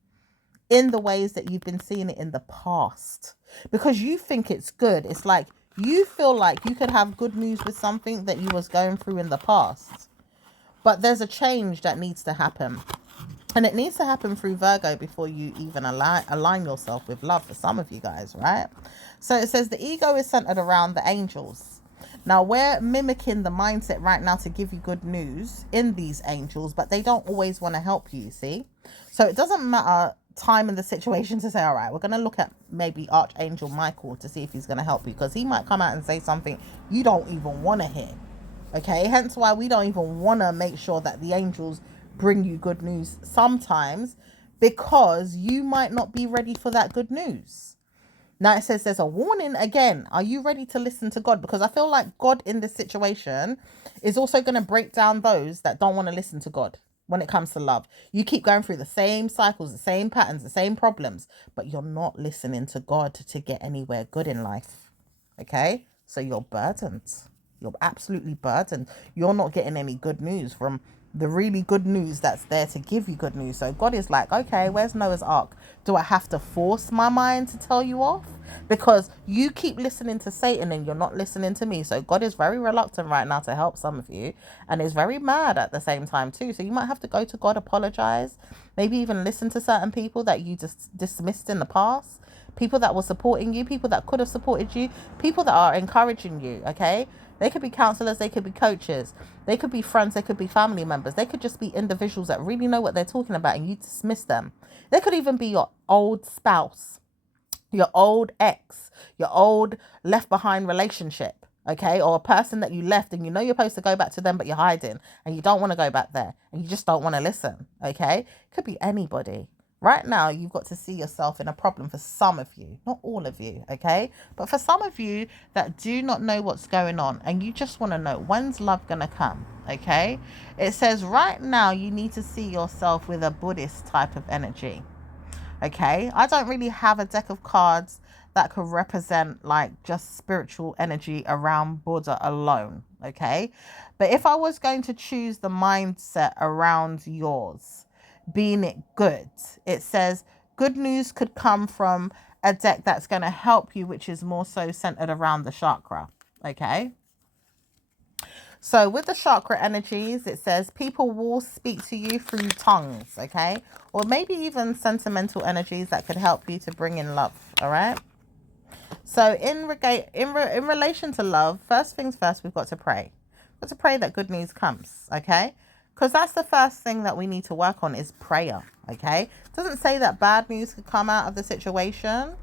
in the ways that you've been seeing it in the past, because you think it's good. It's like you feel like you could have good news with something that you was going through in the past, but there's a change that needs to happen, and it needs to happen through Virgo before you even align yourself with love, for some of you guys, right? So it says the ego is centered around the angels. Now we're mimicking the mindset right now to give you good news in these angels, but they don't always want to help you, see? So it doesn't matter time in the situation to say, all right, we're going to look at maybe Archangel Michael to see if he's going to help you, because he might come out and say something you don't even want to hear. Okay, hence why we don't even want to make sure that the angels bring you good news sometimes, because you might not be ready for that good news. Now it says there's a warning again. Are you ready to listen to God? Because I feel like God in this situation is also going to break down those that don't want to listen to God when it comes to love. You keep going through the same cycles, the same patterns, the same problems, but you're not listening to God to get anywhere good in life. Okay? So you're burdened. You're absolutely burdened. You're not getting any good news from the really good news that's there to give you good news. So God is like, okay, where's Noah's Ark? Do I have to force my mind to tell you off? Because you keep listening to Satan and you're not listening to me. So God is very reluctant right now to help some of you, and is very mad at the same time too. So you might have to go to God, apologize, maybe even listen to certain people that you just dismissed in the past, people that were supporting you, people that could have supported you, people that are encouraging you, okay? They could be counselors, they could be coaches, they could be friends, they could be family members, they could just be individuals that really know what they're talking about and you dismiss them. They could even be your old spouse, your old ex, your old left behind relationship, okay? Or a person that you left and you know you're supposed to go back to them, but you're hiding and you don't want to go back there and you just don't want to listen, okay? Could be anybody. Right now, you've got to see yourself in a problem for some of you, not all of you, okay? But for some of you that do not know what's going on and you just want to know, when's love going to come, okay? It says right now you need to see yourself with a Buddhist type of energy. Okay, I don't really have a deck of cards that could represent like just spiritual energy around Buddha alone. Okay, but if I was going to choose the mindset around yours, being it good, it says good news could come from a deck that's going to help you, which is more so centered around the chakra. Okay. So with the chakra energies, it says people will speak to you through tongues, okay? Or maybe even sentimental energies that could help you to bring in love, all right? So in relation to love, first things first, we've got to pray. We've got to pray that good news comes, okay? Because that's the first thing that we need to work on is prayer, okay? It doesn't say that bad news could come out of the situation.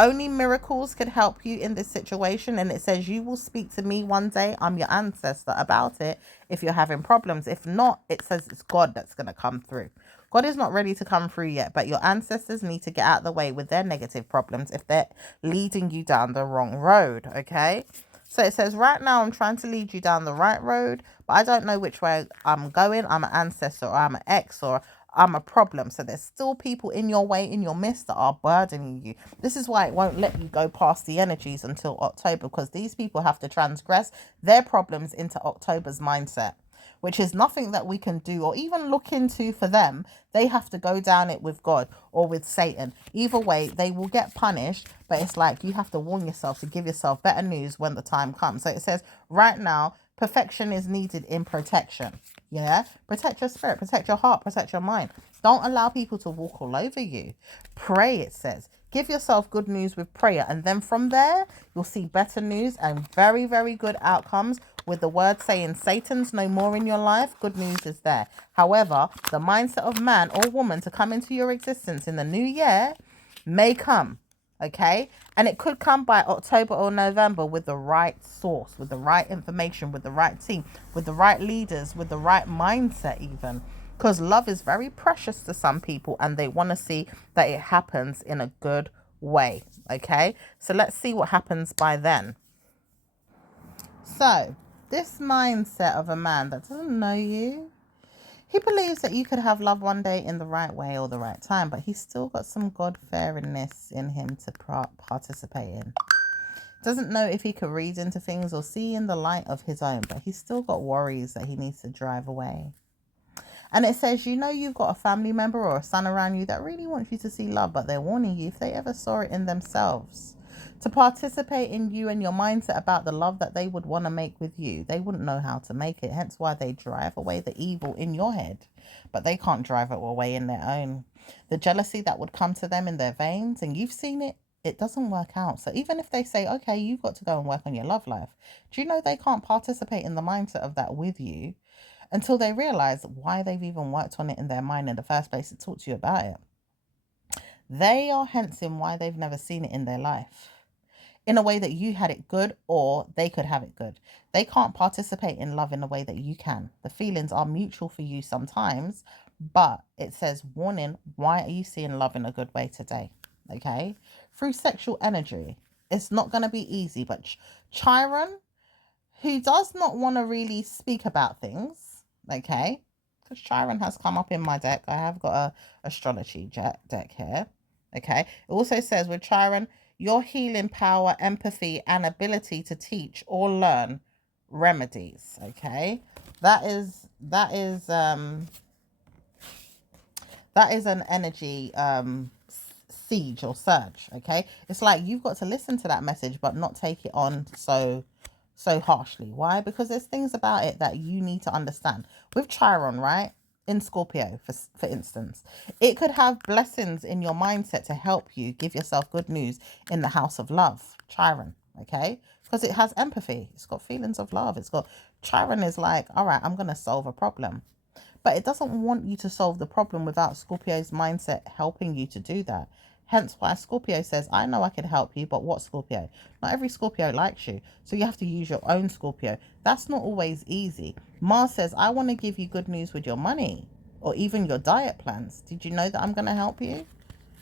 Only miracles could help you in this situation. And it says, you will speak to me one day. I'm your ancestor about it if you're having problems. If not, it says it's God that's going to come through. God is not ready to come through yet, but your ancestors need to get out of the way with their negative problems if they're leading you down the wrong road, okay? So it says, right now I'm trying to lead you down the right road, but I don't know which way I'm going. I'm an ancestor or I'm an ex or I'm a problem. So there's still people in your way, in your midst that are burdening you. This is why it won't let you go past the energies until October, because these people have to transgress their problems into October's mindset, which is nothing that we can do or even look into for them. They have to go down it with God or with Satan. Either way, they will get punished, but it's like you have to warn yourself to give yourself better news when the time comes. So it says right now, perfection is needed in protection. Yeah, protect your spirit, protect your heart, protect your mind. Don't allow people to walk all over you. Pray, it says. Give yourself good news with prayer, and then from there you'll see better news and very, very good outcomes. With the word saying Satan's no more in your life, good news is there. However, the mindset of man or woman to come into your existence in the new year may come, okay? And it could come by October or November with the right source, with the right information, with the right team, with the right leaders, with the right mindset even. Because love is very precious to some people and they want to see that it happens in a good way, okay? So let's see what happens by then. So, this mindset of a man that doesn't know you, he believes that you could have love one day in the right way or the right time, but he's still got some God-fearingness in him to participate in. Doesn't know if he could read into things or see in the light of his own, but he's still got worries that he needs to drive away. And it says, you know, you've got a family member or a son around you that really wants you to see love, but they're warning you if they ever saw it in themselves. To participate in you and your mindset about the love that they would want to make with you, they wouldn't know how to make it. Hence why they drive away the evil in your head, but they can't drive it away in their own. The jealousy that would come to them in their veins, and you've seen it, it doesn't work out. So even if they say, okay, you've got to go and work on your love life, do you know they can't participate in the mindset of that with you until they realize why they've even worked on it in their mind in the first place to talk to you about it. They are hence in why they've never seen it in their life in a way that you had it good or they could have it good. They can't participate in love in a way that you can. The feelings are mutual for you sometimes, but it says, warning, why are you seeing love in a good way today? Okay? Through sexual energy. It's not going to be easy, but Chiron, who does not want to really speak about things, okay? Because Chiron has come up in my deck. I have got a astrology deck here, okay? It also says with Chiron, your healing power, empathy, and ability to teach or learn remedies, okay? That is an energy siege or surge, okay? It's like you've got to listen to that message but not take it on so harshly. Why? Because there's things about it that you need to understand. With Chiron, right? In Scorpio, for instance, it could have blessings in your mindset to help you give yourself good news in the house of love, Chiron, okay? because it has empathy. It's got feelings of love. It's got, Chiron is like, all right, I'm going to solve a problem. But it doesn't want you to solve the problem without Scorpio's mindset helping you to do that. Hence why Scorpio says, I know I can help you, but what Scorpio? Not every Scorpio likes you. So you have to use your own Scorpio. That's not always easy. Mars says, I want to give you good news with your money or even your diet plans. Did you know that I'm going to help you?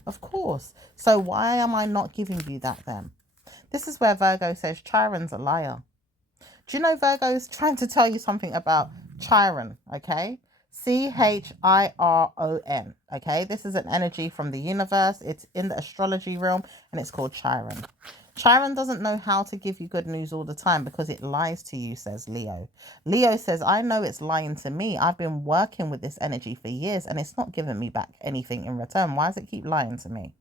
Of course. So why am I not giving you that then? This is where Virgo says Chiron's a liar. Do you know Virgo is trying to tell you something about Chiron, okay? Chiron, okay? This is an energy from the universe. It's in the astrology realm and it's called Chiron. Chiron doesn't know how to give you good news all the time because it lies to you, says Leo. Leo says, I know it's lying to me. I've been working with this energy for years and it's not giving me back anything in return. Why does it keep lying to me?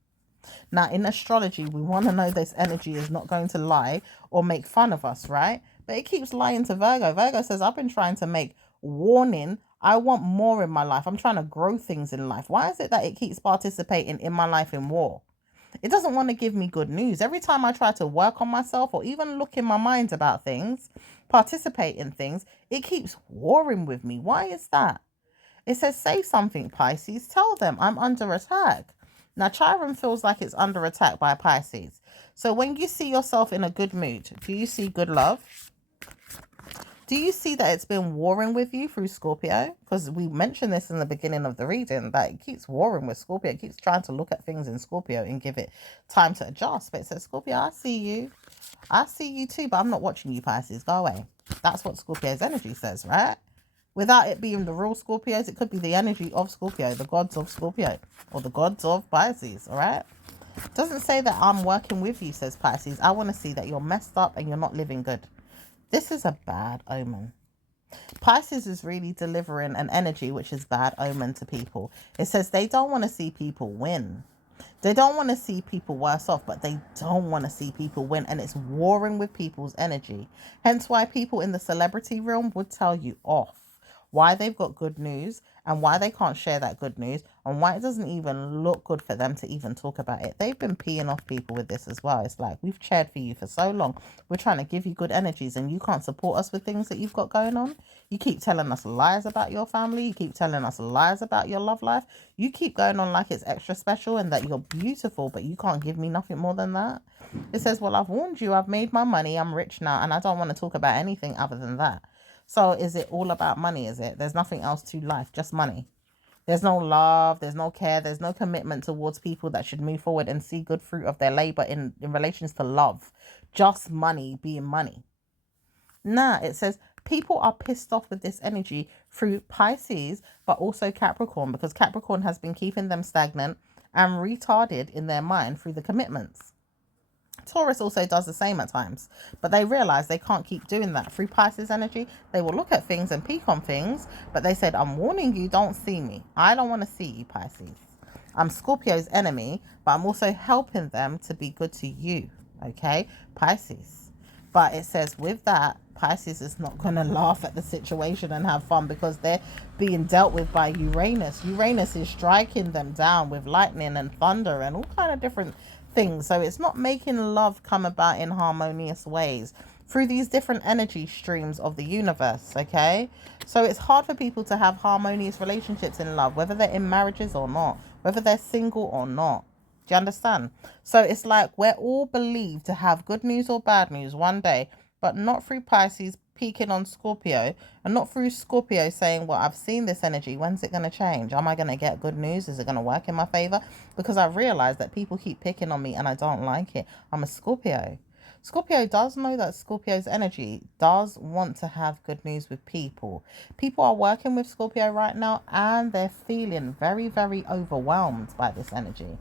Now, in astrology, we want to know this energy is not going to lie or make fun of us, right? But it keeps lying to Virgo. Virgo says, I've been trying to make warning. I want more in my life. I'm trying to grow things in life. Why is it that it keeps participating in my life in war? It doesn't want to give me good news. Every time I try to work on myself or even look in my mind about things, participate in things, it keeps warring with me. Why is that? It says, say something, Pisces. Tell them I'm under attack. Now, Chiron feels like it's under attack by Pisces. So when you see yourself in a good mood, do you see good love? Do you see that it's been warring with you through Scorpio? Because we mentioned this in the beginning of the reading, that it keeps warring with Scorpio. It keeps trying to look at things in Scorpio and give it time to adjust. But it says, Scorpio, I see you. I see you too, but I'm not watching you, Pisces. Go away. That's what Scorpio's energy says, right? Without it being the real Scorpios, it could be the energy of Scorpio, the gods of Scorpio, or the gods of Pisces, all right? Doesn't say that I'm working with you, says Pisces. I want to see that you're messed up and you're not living good. This is a bad omen. Pisces is really delivering an energy which is bad omen to people. It says they don't want to see people win. They don't want to see people worse off, but they don't want to see people win. And it's warring with people's energy. Hence why people in the celebrity realm would tell you off why they've got good news and why they can't share that good news and why it doesn't even look good for them to even talk about it. They've been peeing off people with this as well. It's like, we've cheered for you for so long. We're trying to give you good energies and you can't support us with things that you've got going on. You keep telling us lies about your family. You keep telling us lies about your love life. You keep going on like it's extra special and that you're beautiful, but you can't give me nothing more than that. It says, well, I've warned you. I've made my money. I'm rich now and I don't want to talk about anything other than that. So is it all about money, is it? There's nothing else to life, just money. There's no love, there's no care, there's no commitment towards people that should move forward and see good fruit of their labor in relations to love. Just money being money. Nah, it says people are pissed off with this energy through Pisces, but also Capricorn, because Capricorn has been keeping them stagnant and retarded in their mind through the commitments. Taurus also does the same at times, but they realize they can't keep doing that. Through Pisces energy, they will look at things and peek on things, but they said, I'm warning you, don't see me. I don't want to see you, Pisces. I'm Scorpio's enemy, but I'm also helping them to be good to you, okay, Pisces. But it says with that, Pisces is not going to laugh at the situation and have fun because they're being dealt with by Uranus. Uranus is striking them down with lightning and thunder and all kind of different things. So it's not making love come about in harmonious ways through these different energy streams of the universe, okay? So it's hard for people to have harmonious relationships in love, whether they're in marriages or not, whether they're single or not. Do you understand? So it's like we're all believed to have good news or bad news one day, but not through Pisces peaking on Scorpio and not through Scorpio saying, well, I've seen this energy. When's it going to change? Am I going to get good news? Is it going to work in my favor? Because I've realized that people keep picking on me and I don't like it. I'm a Scorpio. Scorpio does know that Scorpio's energy does want to have good news with people. People are working with Scorpio right now and they're feeling very, very overwhelmed by this energy.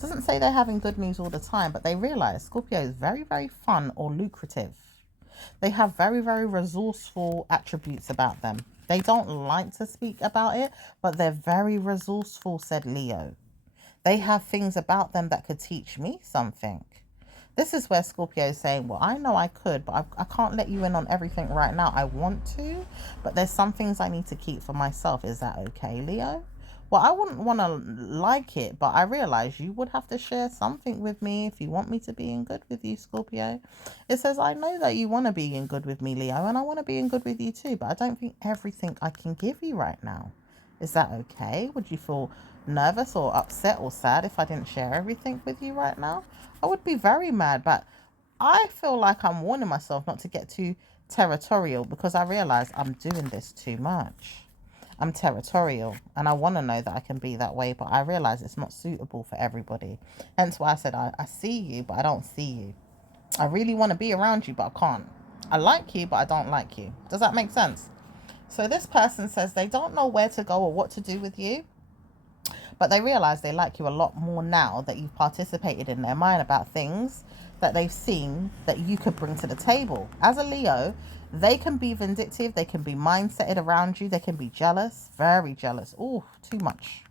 Doesn't say they're having good news all the time, but they realize Scorpio is very, very fun or lucrative. They have very, very resourceful attributes about them. They don't like to speak about it, but they're very resourceful, said Leo. They have things about them that could teach me something. This is where Scorpio is saying, well, I know I could, but I can't let you in on everything right now. I want to, but there's some things I need to keep for myself. Is that okay, Leo? Well, I wouldn't want to like it, but I realize you would have to share something with me if you want me to be in good with you, Scorpio. It says, I know that you want to be in good with me, Leo, and I want to be in good with you too, but I don't think everything I can give you right now. Is that okay? Would you feel nervous or upset or sad if I didn't share everything with you right now? I would be very mad, but I feel like I'm warning myself not to get too territorial because I realize I'm doing this too much. I'm territorial and I want to know that I can be that way, but I realize it's not suitable for everybody. Hence why I said I see you, but I don't see you. I really want to be around you, but I can't. I like you, but I don't like you. Does that make sense? So this person says they don't know where to go or what to do with you, but they realize they like you a lot more now that you've participated in their mind about things that they've seen that you could bring to the table. As a Leo, they can be vindictive, they can be mindsetted around you, they can be jealous, very jealous. Oh, too much.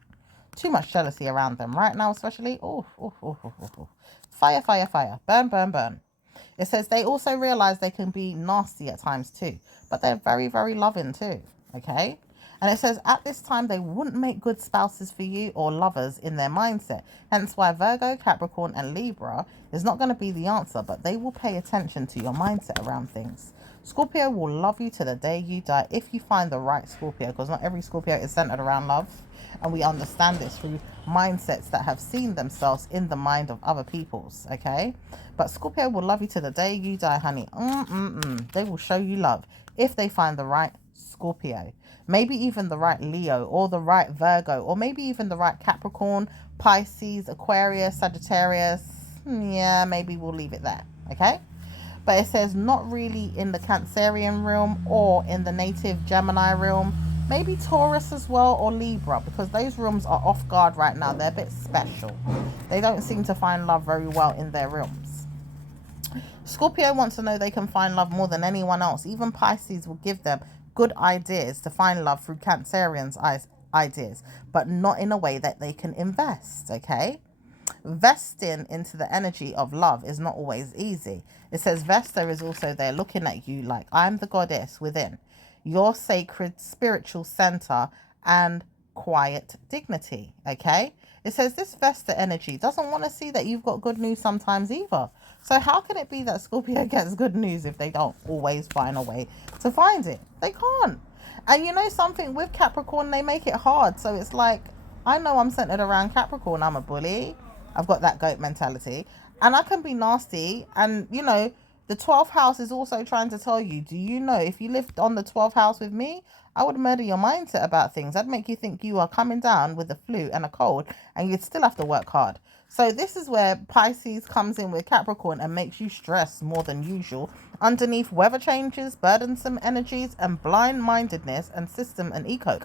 Too much jealousy around them right now, especially. Oh. Fire, fire, fire. Burn, burn, burn. It says they also realize they can be nasty at times too, but they're very, very loving too. Okay. And it says at this time they wouldn't make good spouses for you or lovers in their mindset. Hence why Virgo, Capricorn, and Libra is not going to be the answer, but they will pay attention to your mindset around things. Scorpio will love you to the day you die if you find the right Scorpio, because not every Scorpio is centered around love. And we understand this through mindsets that have seen themselves in the mind of other people's, okay? But Scorpio will love you to the day you die, honey. They will show you love if they find the right Scorpio. Maybe even the right Leo or the right Virgo or maybe even the right Capricorn, Pisces, Aquarius, Sagittarius. Yeah, maybe we'll leave it there, okay? But it says not really in the Cancerian realm or in the native Gemini realm. Maybe Taurus as well or Libra, because those realms are off guard right now. They're a bit special. They don't seem to find love very well in their realms. Scorpio wants to know they can find love more than anyone else. Even Pisces will give them good ideas to find love through Cancerians' ideas, but not in a way that they can invest, okay? Vesting into the energy of love is not always easy. It says Vesta is also there looking at you like I'm the goddess within your sacred spiritual center and quiet dignity. Okay. It says this Vesta energy doesn't want to see that you've got good news sometimes either. So how can it be that Scorpio gets good news if they don't always find a way to find it? They can't. And you know something, with Capricorn, they make it hard. So it's like, I know I'm centered around Capricorn. I'm a bully. I've got that goat mentality. And I can be nasty. And, you know, the 12th house is also trying to tell you, do you know, if you lived on the 12th house with me, I would murder your mindset about things. I'd make you think you are coming down with a flu and a cold and you'd still have to work hard. So this is where Pisces comes in with Capricorn and makes you stress more than usual underneath weather changes, burdensome energies, and blind-mindedness and system and eco.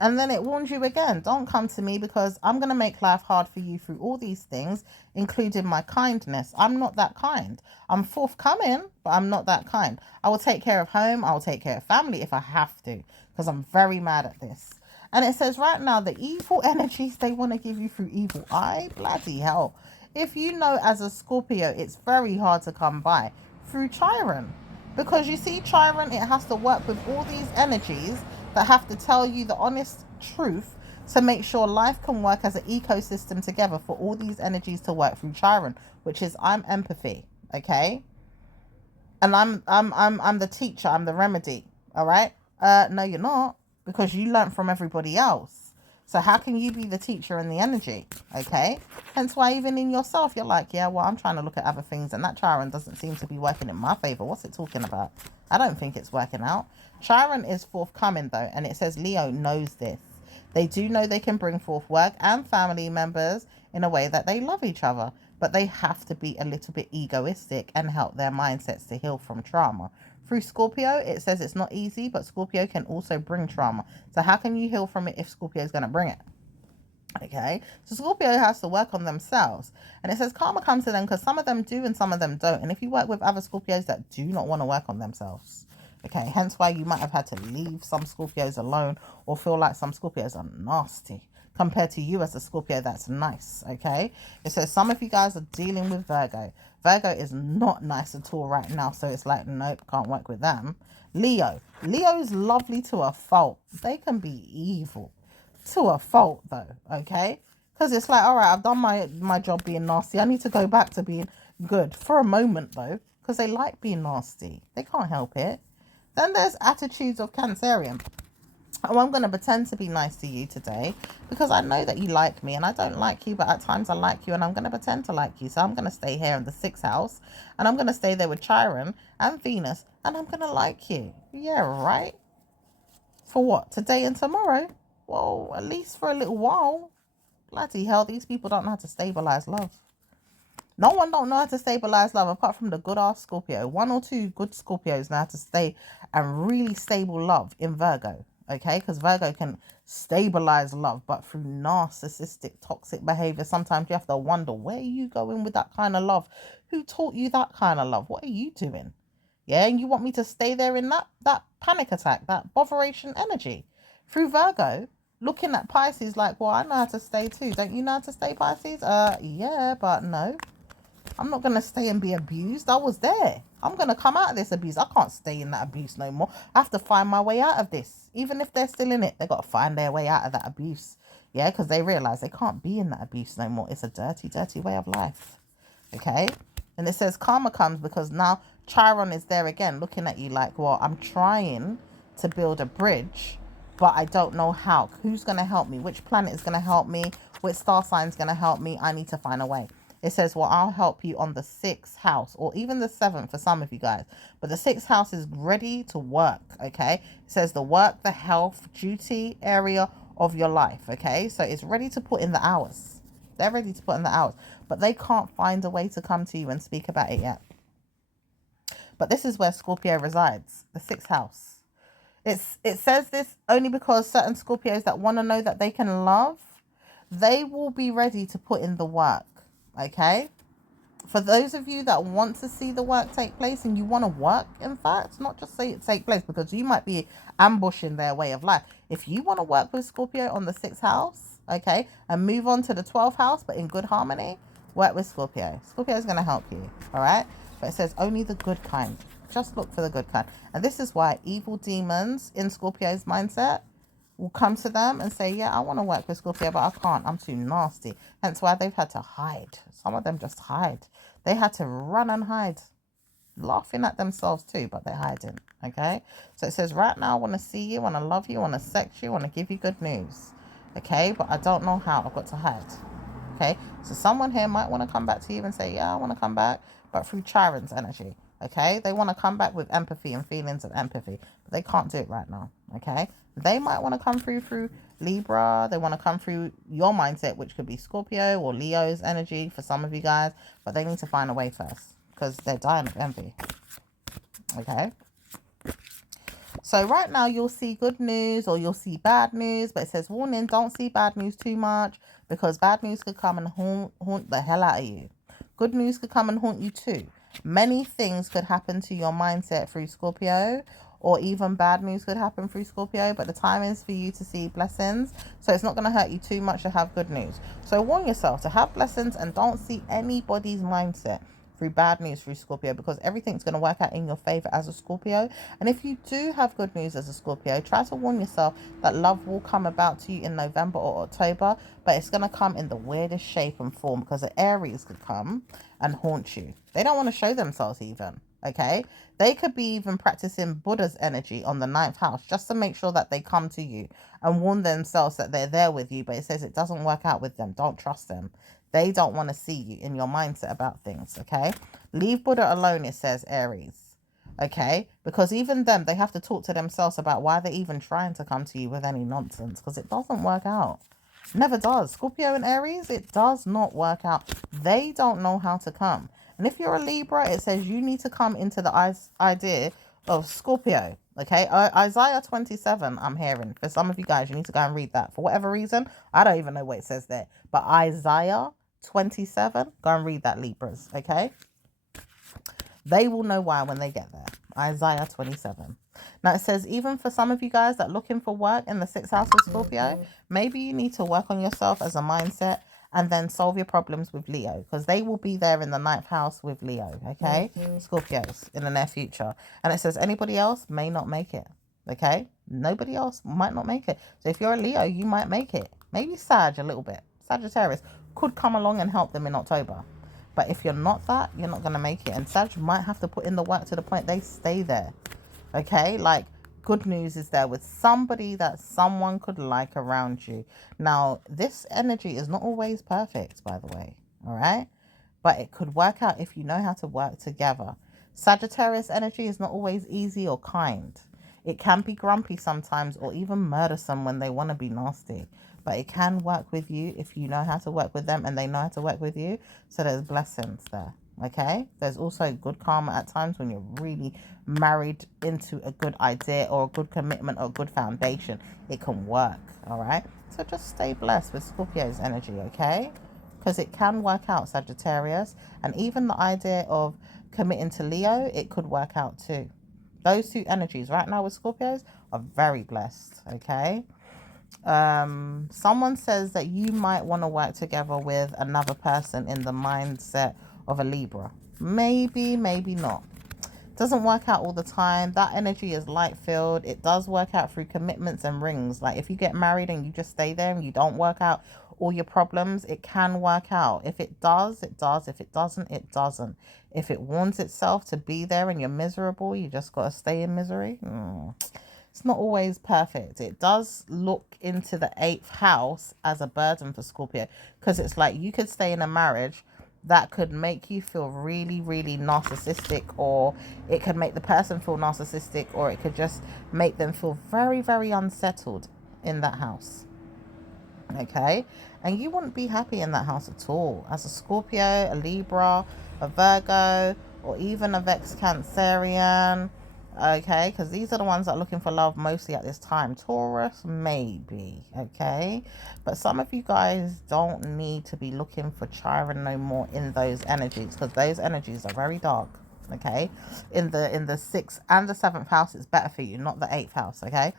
And then it warns you again, don't come to me because I'm going to make life hard for you through all these things, including my kindness. I'm not that kind. I'm forthcoming, but I'm not that kind. I will take care of home. I will take care of family if I have to, because I'm very mad at this. And it says right now, the evil energies they want to give you through evil eye, bloody hell. If you know as a Scorpio, it's very hard to come by through Chiron. Because you see, Chiron, it has to work with all these energies that have to tell you the honest truth to make sure life can work as an ecosystem together for all these energies to work through Chiron, which is I'm empathy, okay? And I'm the teacher, I'm the remedy, all right? No, you're not, because you learn from everybody else. So how can you be the teacher and the energy? Okay. Hence why even in yourself, you're like, yeah, well, I'm trying to look at other things and that Chiron doesn't seem to be working in my favor. What's it talking about? I don't think it's working out. Chiron is forthcoming though. And it says Leo knows this. They do know they can bring forth work and family members in a way that they love each other, but they have to be a little bit egoistic and help their mindsets to heal from trauma. Through Scorpio, it says it's not easy, but Scorpio can also bring trauma. So how can you heal from it if Scorpio is going to bring it? Okay, so Scorpio has to work on themselves. And it says karma comes to them because some of them do and some of them don't. And if you work with other Scorpios that do not want to work on themselves, okay, hence why you might have had to leave some Scorpios alone or feel like some Scorpios are nasty compared to you as a Scorpio that's nice, okay? It says some of you guys are dealing with Virgo. Virgo is not nice at all right now, so it's like, nope, can't work with them. Leo is lovely to a fault. They can be evil. to a fault though, okay? Because it's like, all right, I've done my job being nasty. I need to go back to being good for a moment though, because they like being nasty. They can't help it. Then there's attitudes of Cancerian. Oh, I'm going to pretend to be nice to you today because I know that you like me and I don't like you, but at times I like you and I'm going to pretend to like you. So I'm going to stay here in the 6th house and I'm going to stay there with Chiron and Venus and I'm going to like you. Yeah, right? For what? Today and tomorrow? Well, at least for a little while. Bloody hell, these people don't know how to stabilize love. No one don't know how to stabilize love apart from the good ass Scorpio. 1 or 2 good Scorpios know how to stay and really stable love in Virgo. Okay, because Virgo can stabilize love, but through narcissistic, toxic behavior, sometimes you have to wonder, where are you going with that kind of love? Who taught you that kind of love? What are you doing? Yeah, and you want me to stay there in that panic attack, that botheration energy through Virgo, looking at Pisces like, well, I know how to stay too. Don't you know how to stay, Pisces? Yeah, but no. I'm not going to stay and be abused. I was there. I'm going to come out of this abuse. I can't stay in that abuse no more. I have to find my way out of this. Even if they're still in it, they got to find their way out of that abuse. Yeah, because they realize they can't be in that abuse no more. It's a dirty, dirty way of life. Okay? And it says karma comes because now Chiron is there again looking at you like, well, I'm trying to build a bridge, but I don't know how. Who's going to help me? Which planet is going to help me? Which star sign is going to help me? I need to find a way. It says, well, I'll help you on the 6th house or even the 7th for some of you guys. But the 6th house is ready to work, okay? It says the work, the health, duty area of your life, okay? So it's ready to put in the hours. They're ready to put in the hours. But they can't find a way to come to you and speak about it yet. But this is where Scorpio resides, the 6th house. It says this only because certain Scorpios that want to know that they can love, they will be ready to put in the work. Okay, for those of you that want to see the work take place and you want to work, in fact, not just say it take place, because you might be ambushing their way of life. If you want to work with Scorpio on the 6th house, okay, and move on to the 12th house, but in good harmony, work with Scorpio. Scorpio is going to help you, all right? But it says only the good kind. Just look for the good kind. And this is why evil demons in Scorpio's mindset will come to them and say, yeah, I want to work with Scorpio, but I can't. I'm too nasty. Hence why they've had to hide. Some of them just hide. They had to run and hide, laughing at themselves too, but they're hiding. Okay? So it says, right now, I want to see you, I want to love you, I want to sex you, I want to give you good news. Okay? But I don't know how. I've got to hide. Okay? So someone here might want to come back to you and say, yeah, I want to come back, but through Chiron's energy. Okay? They want to come back with empathy and feelings of empathy, but they can't do it right now. Okay? They might want to come through Libra. They want to come through your mindset, which could be Scorpio or Leo's energy for some of you guys, but they need to find a way first because they're dying of envy. Okay? So right now you'll see good news or you'll see bad news, but it says warning, don't see bad news too much because bad news could come and haunt the hell out of you. Good news could come and haunt you too. Many things could happen to your mindset through Scorpio, or even bad news could happen through Scorpio, but the time is for you to see blessings. So it's not going to hurt you too much to have good news. So warn yourself to have blessings and don't see anybody's mindset through bad news through Scorpio, because everything's going to work out in your favor as a Scorpio. And if you do have good news as a Scorpio, try to warn yourself that love will come about to you in November or October, but it's going to come in the weirdest shape and form because the Aries could come and haunt you. They don't want to show themselves even. Okay, they could be even practicing Buddha's energy on the 9th house just to make sure that they come to you and warn themselves that they're there with you, but it says it doesn't work out with them. Don't trust them. They don't want to see you in your mindset about things. Okay, leave Buddha alone, it says, Aries. Okay, because even them, they have to talk to themselves about why they're even trying to come to you with any nonsense, because it doesn't work out. Never does. Scorpio and Aries, it does not work out. They don't know how to come. And if you're a Libra, it says you need to come into the idea of Scorpio. Okay, Isaiah 27, I'm hearing. For some of you guys, you need to go and read that. For whatever reason, I don't even know what it says there. But Isaiah 27, go and read that, Libras. Okay, they will know why when they get there. Isaiah 27. Now it says, even for some of you guys that are looking for work in the 6th house of Scorpio, maybe you need to work on yourself as a mindset and then solve your problems with Leo, because they will be there in the 9th house with Leo, okay? Scorpios in the near future. And it says anybody else may not make it, okay? Nobody else might not make it. So if you're a Leo, you might make it. Maybe Sag a little bit. Sagittarius could come along and help them in October. But if you're not that, you're not going to make it. And Sag might have to put in the work to the point they stay there. Okay? Like, good news is there with somebody that someone could like around you. Now, this energy is not always perfect, by the way. All right? But it could work out if you know how to work together. Sagittarius energy is not always easy or kind. It can be grumpy sometimes or even murdersome when they want to be nasty. But it can work with you if you know how to work with them and they know how to work with you. So there's blessings there. Okay? There's also good karma at times when you're really married into a good idea or a good commitment or a good foundation. It can work. All right? So just stay blessed with Scorpio's energy. Okay? Because it can work out, Sagittarius. And even the idea of committing to Leo, it could work out too. Those two energies right now with Scorpios are very blessed. Okay? Someone says that you might want to work together with another person in the mindset of a Libra. Maybe, maybe not. Doesn't work out all the time. That energy is light filled. It does work out through commitments and rings. Like if you get married and you just stay there and you don't work out all your problems, it can work out. If it does, it does. If it doesn't, it doesn't. If it warns itself to be there and you're miserable, you just got to stay in misery. It's not always perfect. It does look into the 8th house as a burden for Scorpio, because it's like you could stay in a marriage that could make you feel really, really narcissistic, or it could make the person feel narcissistic, or it could just make them feel very, very unsettled in that house. Okay? And you wouldn't be happy in that house at all. As a Scorpio, a Libra, a Virgo, or even a Vex Cancerian. Okay? Because these are the ones that are looking for love mostly at this time. Taurus, maybe. Okay? But some of you guys don't need to be looking for Chiron no more in those energies, because those energies are very dark. Okay, in the 6th and the 7th house, it's better for you, not the 8th house. Okay,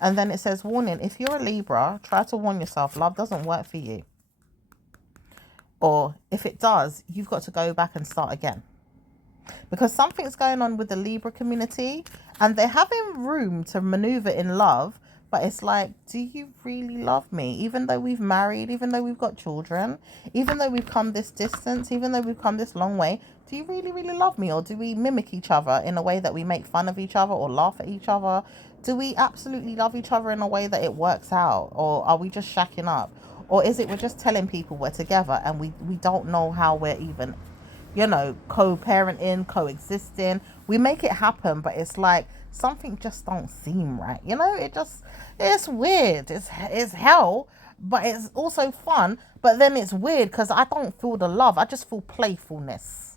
and then it says, warning, if you're a Libra, try to warn yourself, love doesn't work for you, or if it does, you've got to go back and start again, because something's going on with the Libra community and they're having room to maneuver in love. But it's like, do you really love me? Even though we've married, even though we've got children, even though we've come this distance, even though we've come this long way, do you really, really love me? Or do we mimic each other in a way that we make fun of each other or laugh at each other? Do we absolutely love each other in a way that it works out? Or are we just shacking up? Or is it we're just telling people we're together and we don't know how we're even, co-parenting, coexisting? We make it happen, but it's like something just don't seem right. It's weird. It's hell, but it's also fun. But then it's weird because I don't feel the love. I just feel playfulness.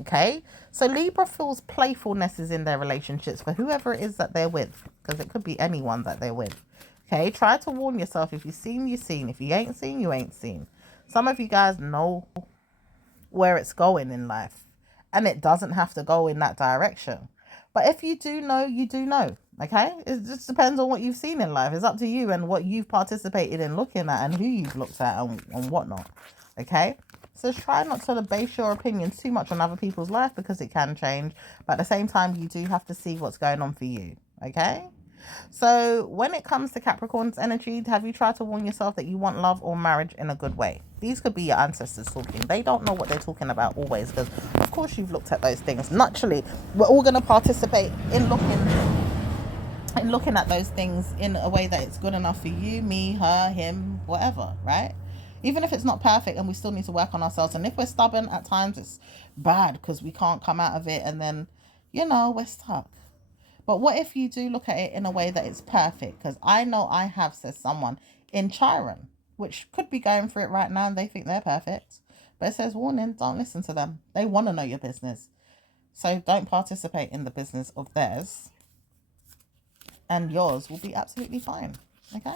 Okay, so Libra feels playfulness is in their relationships for whoever it is that they're with, because it could be anyone that they're with. Okay, try to warn yourself. If you've seen, you've seen. If you ain't seen, you ain't seen. Some of you guys know where it's going in life, and it doesn't have to go in that direction. But if you do know, you do know. Okay, it just depends on what you've seen in life. It's up to you and what you've participated in looking at and who you've looked at and whatnot. Okay, so try not to base your opinions too much on other people's life, because it can change. But at the same time, you do have to see what's going on for you. Okay, so when it comes to Capricorn's energy, have you tried to warn yourself that you want love or marriage in a good way? These could be your ancestors talking. They don't know what they're talking about always, because of course you've looked at those things. Naturally, we're all going to participate in looking at those things in a way that it's good enough for you, me, her, him, whatever, right? Even if it's not perfect and we still need to work on ourselves. And if we're stubborn at times, it's bad because we can't come out of it, and then, we're stuck. But what if you do look at it in a way that it's perfect? Because I know I have, says someone, in Chiron, which could be going through it right now and they think they're perfect. But it says, warning, don't listen to them. They want to know your business. So don't participate in the business of theirs, and yours will be absolutely fine. Okay?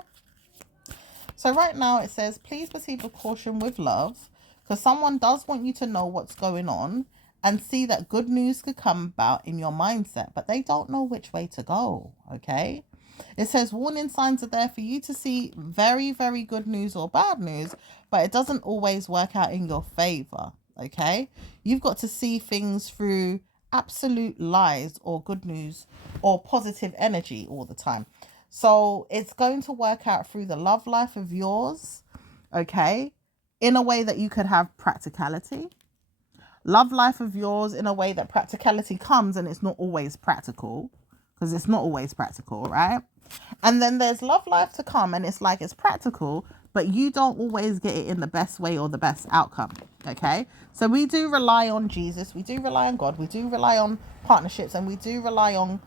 So right now it says, please proceed with caution with love, because someone does want you to know what's going on and see that good news could come about in your mindset, but they don't know which way to go. Okay? It says warning signs are there for you to see very, very good news or bad news, but it doesn't always work out in your favor. Okay? You've got to see things through absolute lies or good news or positive energy all the time. So it's going to work out through the love life of yours, okay, in a way that you could have practicality. Love life of yours in a way that practicality comes, and it's not always practical, because it's not always practical, right? And then there's love life to come, and it's like it's practical, but you don't always get it in the best way or the best outcome, okay? So we do rely on Jesus, we do rely on God, we do rely on partnerships, and we do rely on,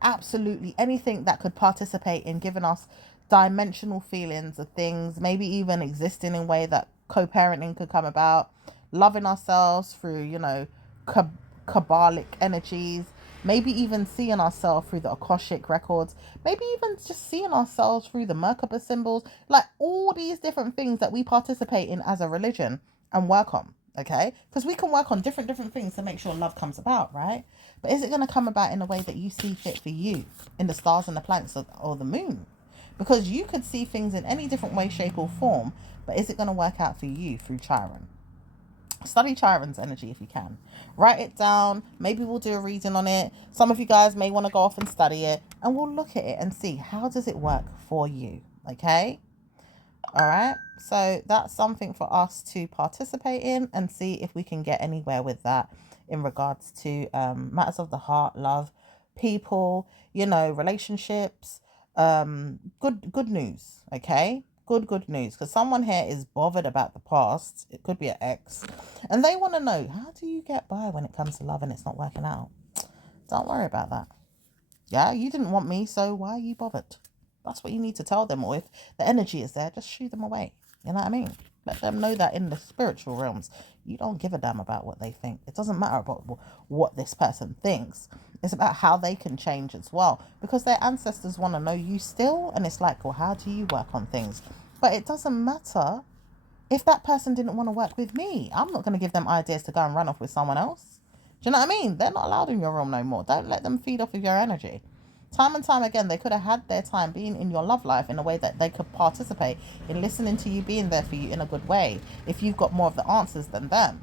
absolutely anything that could participate in giving us dimensional feelings of things, maybe even existing in a way that co-parenting could come about, loving ourselves through, Kabbalic energies, maybe even seeing ourselves through the Akashic records, maybe even just seeing ourselves through the Merkaba symbols, like all these different things that we participate in as a religion and work on, okay? Because we can work on different things to make sure love comes about, right? But is it going to come about in a way that you see fit for you, in the stars and the planets or the moon? Because you could see things in any different way, shape or form, but is it going to work out for you through Chiron? Study Chiron's energy if you can. Write it down. Maybe we'll do a reading on it. Some of you guys may want to go off and study it, and we'll look at it and see how does it work for you, okay? All right, so that's something for us to participate in and see if we can get anywhere with that in regards to matters of the heart, love, people, relationships, good news, okay? Good news, because someone here is bothered about the past. It could be an ex, and they want to know, how do you get by when it comes to love and it's not working out? Don't worry about that. Yeah, you didn't want me, so why are you bothered? That's what you need to tell them. Or if the energy is there, just shoo them away. You know what I mean? Let them know that in the spiritual realms, you don't give a damn about what they think. It doesn't matter about what this person thinks. It's about how they can change as well. Because their ancestors want to know you still. And it's like, well, how do you work on things? But it doesn't matter if that person didn't want to work with me. I'm not going to give them ideas to go and run off with someone else. Do you know what I mean? They're not allowed in your room no more. Don't let them feed off of your energy. Time and time again, they could have had their time being in your love life in a way that they could participate in listening to you, being there for you in a good way, if you've got more of the answers than them,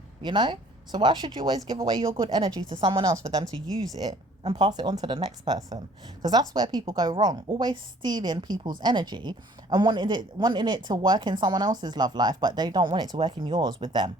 So why should you always give away your good energy to someone else for them to use it and pass it on to the next person? Because that's where people go wrong. Always stealing people's energy and wanting it to work in someone else's love life, but they don't want it to work in yours with them.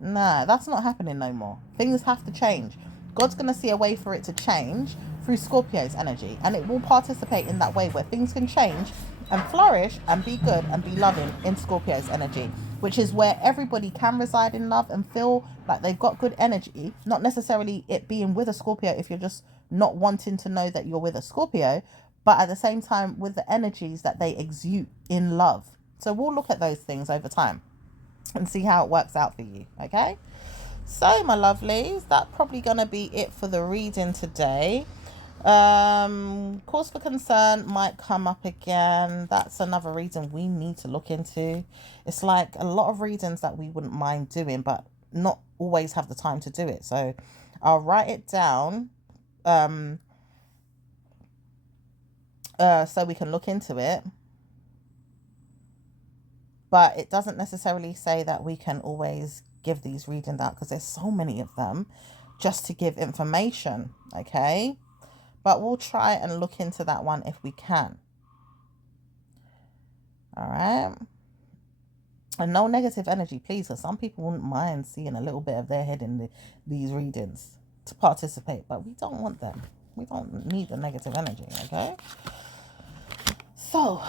Nah, that's not happening no more. Things have to change. God's going to see a way for it to change through Scorpio's energy, and it will participate in that way where things can change and flourish and be good and be loving in Scorpio's energy, which is where everybody can reside in love and feel like they've got good energy. Not necessarily it being with a Scorpio if you're just not wanting to know that you're with a Scorpio, but at the same time with the energies that they exude in love. So we'll look at those things over time and see how it works out for you, okay? So my lovelies, that's probably gonna be it for the reading today. Cause for concern might come up again. That's another reason we need to look into. It's like a lot of readings that we wouldn't mind doing, but not always have the time to do it. So I'll write it down so we can look into it. But it doesn't necessarily say that we can always give these readings out, because there's so many of them just to give information, okay? But we'll try and look into that one if we can. All right. And no negative energy, please, because some people wouldn't mind seeing a little bit of their head in these readings to participate, but we don't want them. We don't need the negative energy, okay? So,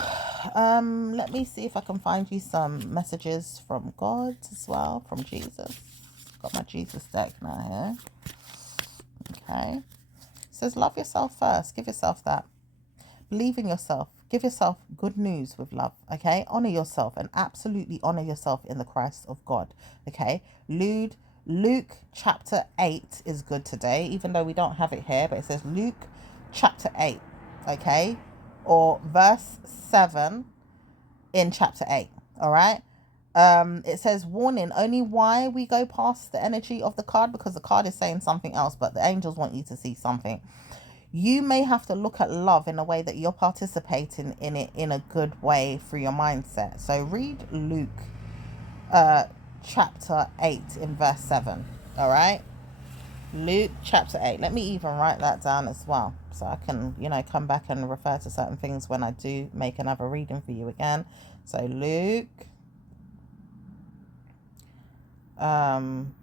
let me see if I can find you some messages from God as well, from Jesus. Got my Jesus deck now here. Okay. It says, love yourself first. Give yourself that. Believe in yourself. Give yourself good news with love. Okay. Honor yourself and absolutely honor yourself in the Christ of God. Okay. Luke chapter 8 is good today, even though we don't have it here, but it says Luke chapter 8. Okay. Or verse 7 in chapter 8. All right. It says, warning, only why we go past the energy of the card, because the card is saying something else, but the angels want you to see something. You may have to look at love in a way that you're participating in it in a good way through your mindset. So read Luke chapter 8 in verse 7. All right. Luke chapter 8. Let me even write that down as well, so I can, come back and refer to certain things when I do make another reading for you again. So um,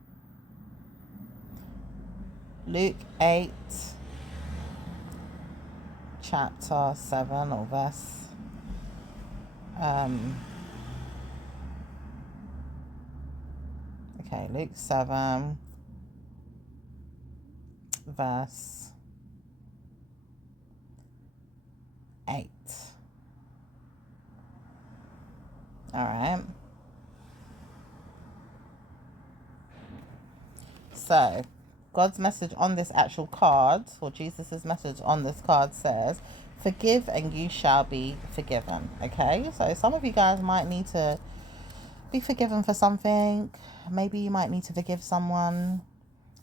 Luke 8, chapter 7 or verse, okay, Luke 7, verse 8. All right. So, God's message on this actual card, or Jesus's message on this card says, forgive and you shall be forgiven. Okay, so some of you guys might need to be forgiven for something. Maybe you might need to forgive someone.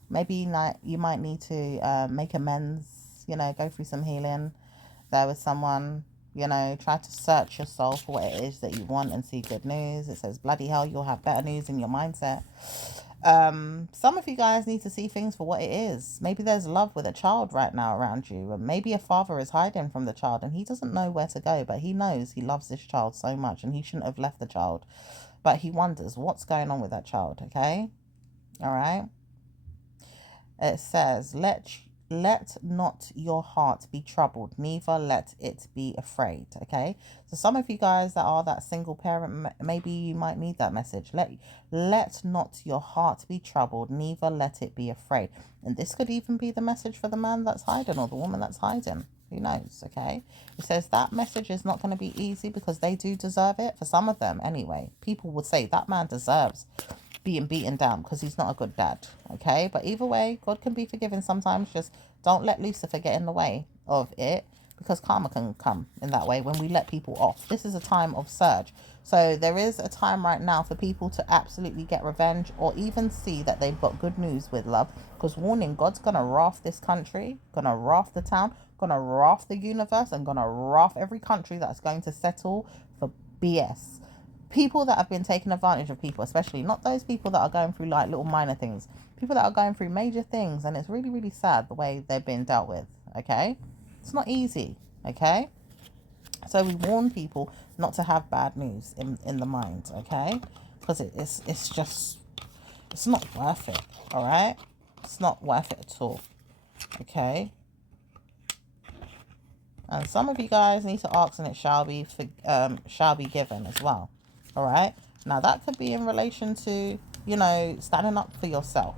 Maybe you might need to make amends, go through some healing there with someone. Try to search your soul for what it is that you want and see good news. It says, bloody hell, you'll have better news in your mindset. Some of you guys need to see things for what it is. Maybe there's love with a child right now around you, and maybe a father is hiding from the child and he doesn't know where to go, but he knows he loves this child so much and he shouldn't have left the child, but he wonders what's going on with that child. Okay, all right. It says, let not your heart be troubled, neither let it be afraid. Okay, so some of you guys that are that single parent, maybe you might need that message. Let not your heart be troubled, neither let it be afraid. And this could even be the message for the man that's hiding or the woman that's hiding. Who knows? Okay, it says that message is not going to be easy because they do deserve it. For some of them anyway, people would say that man deserves being beaten down because he's not a good dad. Okay, but either way, God can be forgiving sometimes. Just don't let Lucifer get in the way of it, because karma can come in that way when we let people off. This is a time of surge, so there is a time right now for people to absolutely get revenge or even see that they've got good news with love. Because warning, God's gonna wrath this country, gonna wrath the town, gonna wrath the universe, and gonna wrath every country that's going to settle for BS. People that have been taking advantage of people, especially not those people that are going through like little minor things, people that are going through major things, and it's really, really sad the way they're being dealt with. Okay, it's not easy. Okay, so we warn people not to have bad news in the mind. Okay, because it's just, it's not worth it. All right, it's not worth it at all. Okay, and some of you guys need to ask and it shall be given as well. All right, now that could be in relation to standing up for yourself.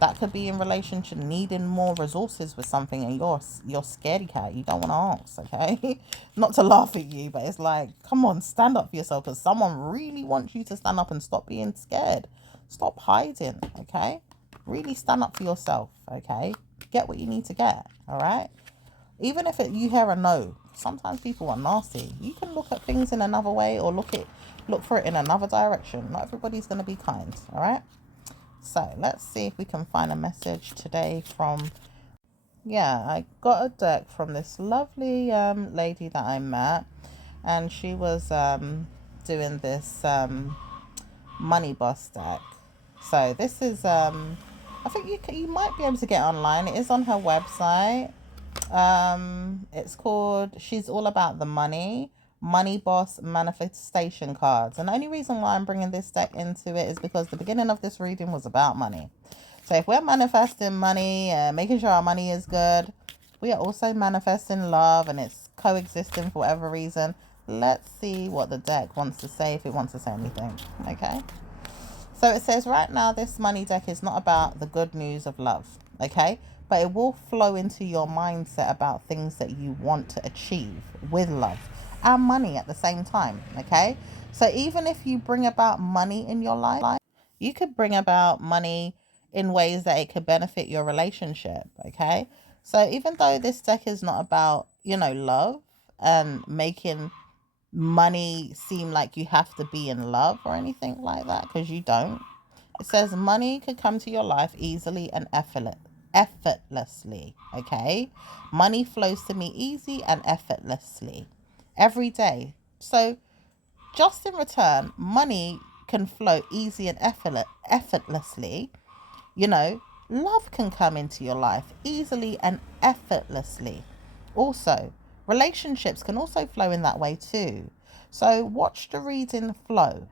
That could be in relation to needing more resources with something and you're scaredy cat, you don't want to ask. Okay, not to laugh at you, but it's like, come on, stand up for yourself, because someone really wants you to stand up and stop being scared, stop hiding. Okay, really stand up for yourself. Okay, get what you need to get. All right, even if you hear a no, sometimes people are nasty. You can look at things in another way, or look for it in another direction. Not everybody's going to be kind. All right, so let's see if we can find a message today from, I got a deck from this lovely lady that I met, and she was doing this money boss deck. So this is I think you might be able to get online. It is on her website. It's called She's All About the Money Boss Manifestation Cards. And the only reason why I'm bringing this deck into it is because the beginning of this reading was about money. So if we're manifesting money, making sure our money is good, we are also manifesting love and it's coexisting for whatever reason. Let's see what the deck wants to say, if it wants to say anything. Okay. So it says right now this money deck is not about the good news of love. Okay. But it will flow into your mindset about things that you want to achieve with love and money at the same time. Okay. So even if you bring about money in your life, you could bring about money in ways that it could benefit your relationship. Okay. So even though this deck is not about, love and making money seem like you have to be in love or anything like that, because you don't. It says money could come to your life easily and effortlessly. Okay. Money flows to me easy and effortlessly every day. So just in return, money can flow easy and effortlessly, Love can come into your life easily and effortlessly. Also, relationships can also flow in that way too. So watch the reading flow,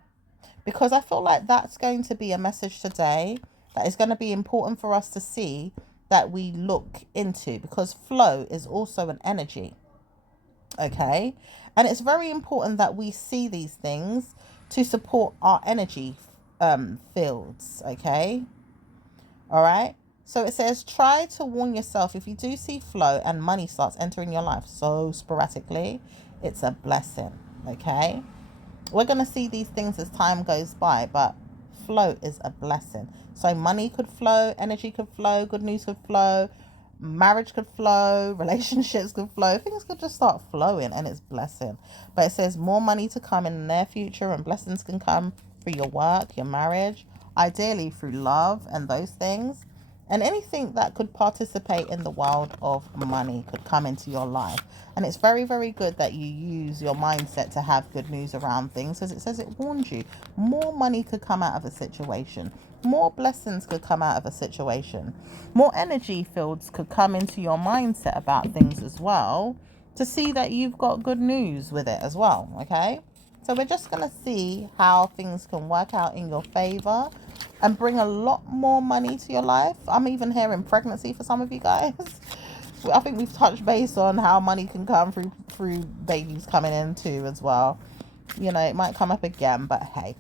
because I feel like that's going to be a message today that is going to be important for us to see, that we look into, because flow is also an energy. Okay, and it's very important that we see these things to support our energy fields. Okay, all right. So it says, try to warn yourself if you do see flow and money starts entering your life so sporadically, it's a blessing. Okay, we're going to see these things as time goes by, but flow is a blessing. So money could flow, energy could flow, good news could flow, marriage could flow, relationships could flow, things could just start flowing, and it's blessing. But it says more money to come in the near future, and blessings can come through your work, your marriage, ideally through love and those things. And anything that could participate in the world of money could come into your life. And it's very, very good that you use your mindset to have good news around things, because it says it warns you. More money could come out of a situation. More blessings could come out of a situation. More energy fields could come into your mindset about things as well, to see that you've got good news with it as well. Okay? So we're just going to see how things can work out in your favor and bring a lot more money to your life. I'm even hearing pregnancy for some of you guys. I think we've touched base on how money can come through babies coming in too as well. You know, it might come up again, but hey.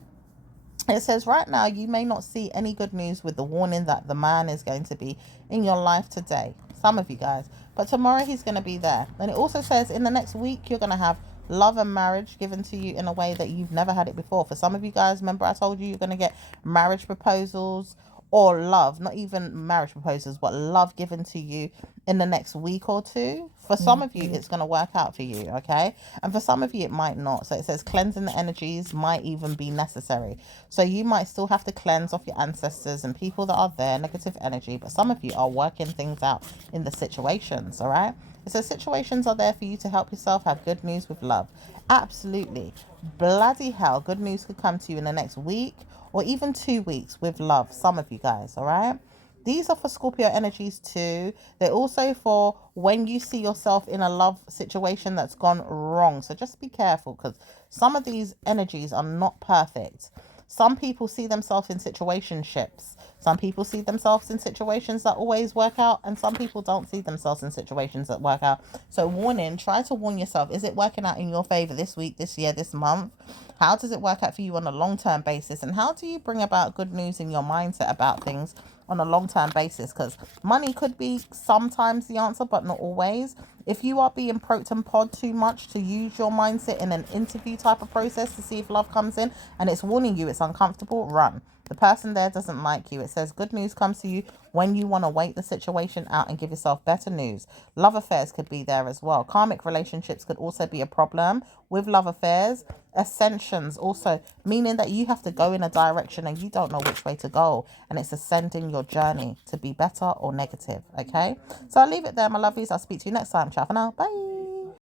It says right now you may not see any good news, with the warning that the man is going to be in your life today. Some of you guys. But tomorrow he's going to be there. And it also says in the next week you're going to have love and marriage given to you in a way that you've never had it before. For some of you guys, remember I told you you're going to get marriage proposals, or love, not even marriage proposals, but love given to you in the next week or two. For some of you, it's going to work out for you, okay? And for some of you, it might not. So it says cleansing the energies might even be necessary. So you might still have to cleanse off your ancestors and people that are there, negative energy, but some of you are working things out in the situations, all right? It says situations are there for you to help yourself have good news with love. Absolutely. Bloody hell, good news could come to you in the next week or even 2 weeks with love. Some of you guys, all right? These are for Scorpio energies too. They're also for when you see yourself in a love situation that's gone wrong. So just be careful, because some of these energies are not perfect. Some people see themselves in situationships. Some people see themselves in situations that always work out, and some people don't see themselves in situations that work out. So warning, try to warn yourself. Is it working out in your favor this week, this year, this month? How does it work out for you on a long-term basis? And how do you bring about good news in your mindset about things on a long-term basis? Because money could be sometimes the answer, but not always. If you are being poked and pod too much to use your mindset in an interview type of process to see if love comes in, and it's warning you it's uncomfortable, run. The person there doesn't like you. It says good news comes to you when you want to wait the situation out and give yourself better news. Love affairs could be there as well. Karmic relationships could also be a problem with love affairs. Ascensions also, meaning that you have to go in a direction and you don't know which way to go, and it's ascending your journey to be better or negative. Okay, so I'll leave it there, my lovelies. I'll speak to you next time. Ciao for now. Bye.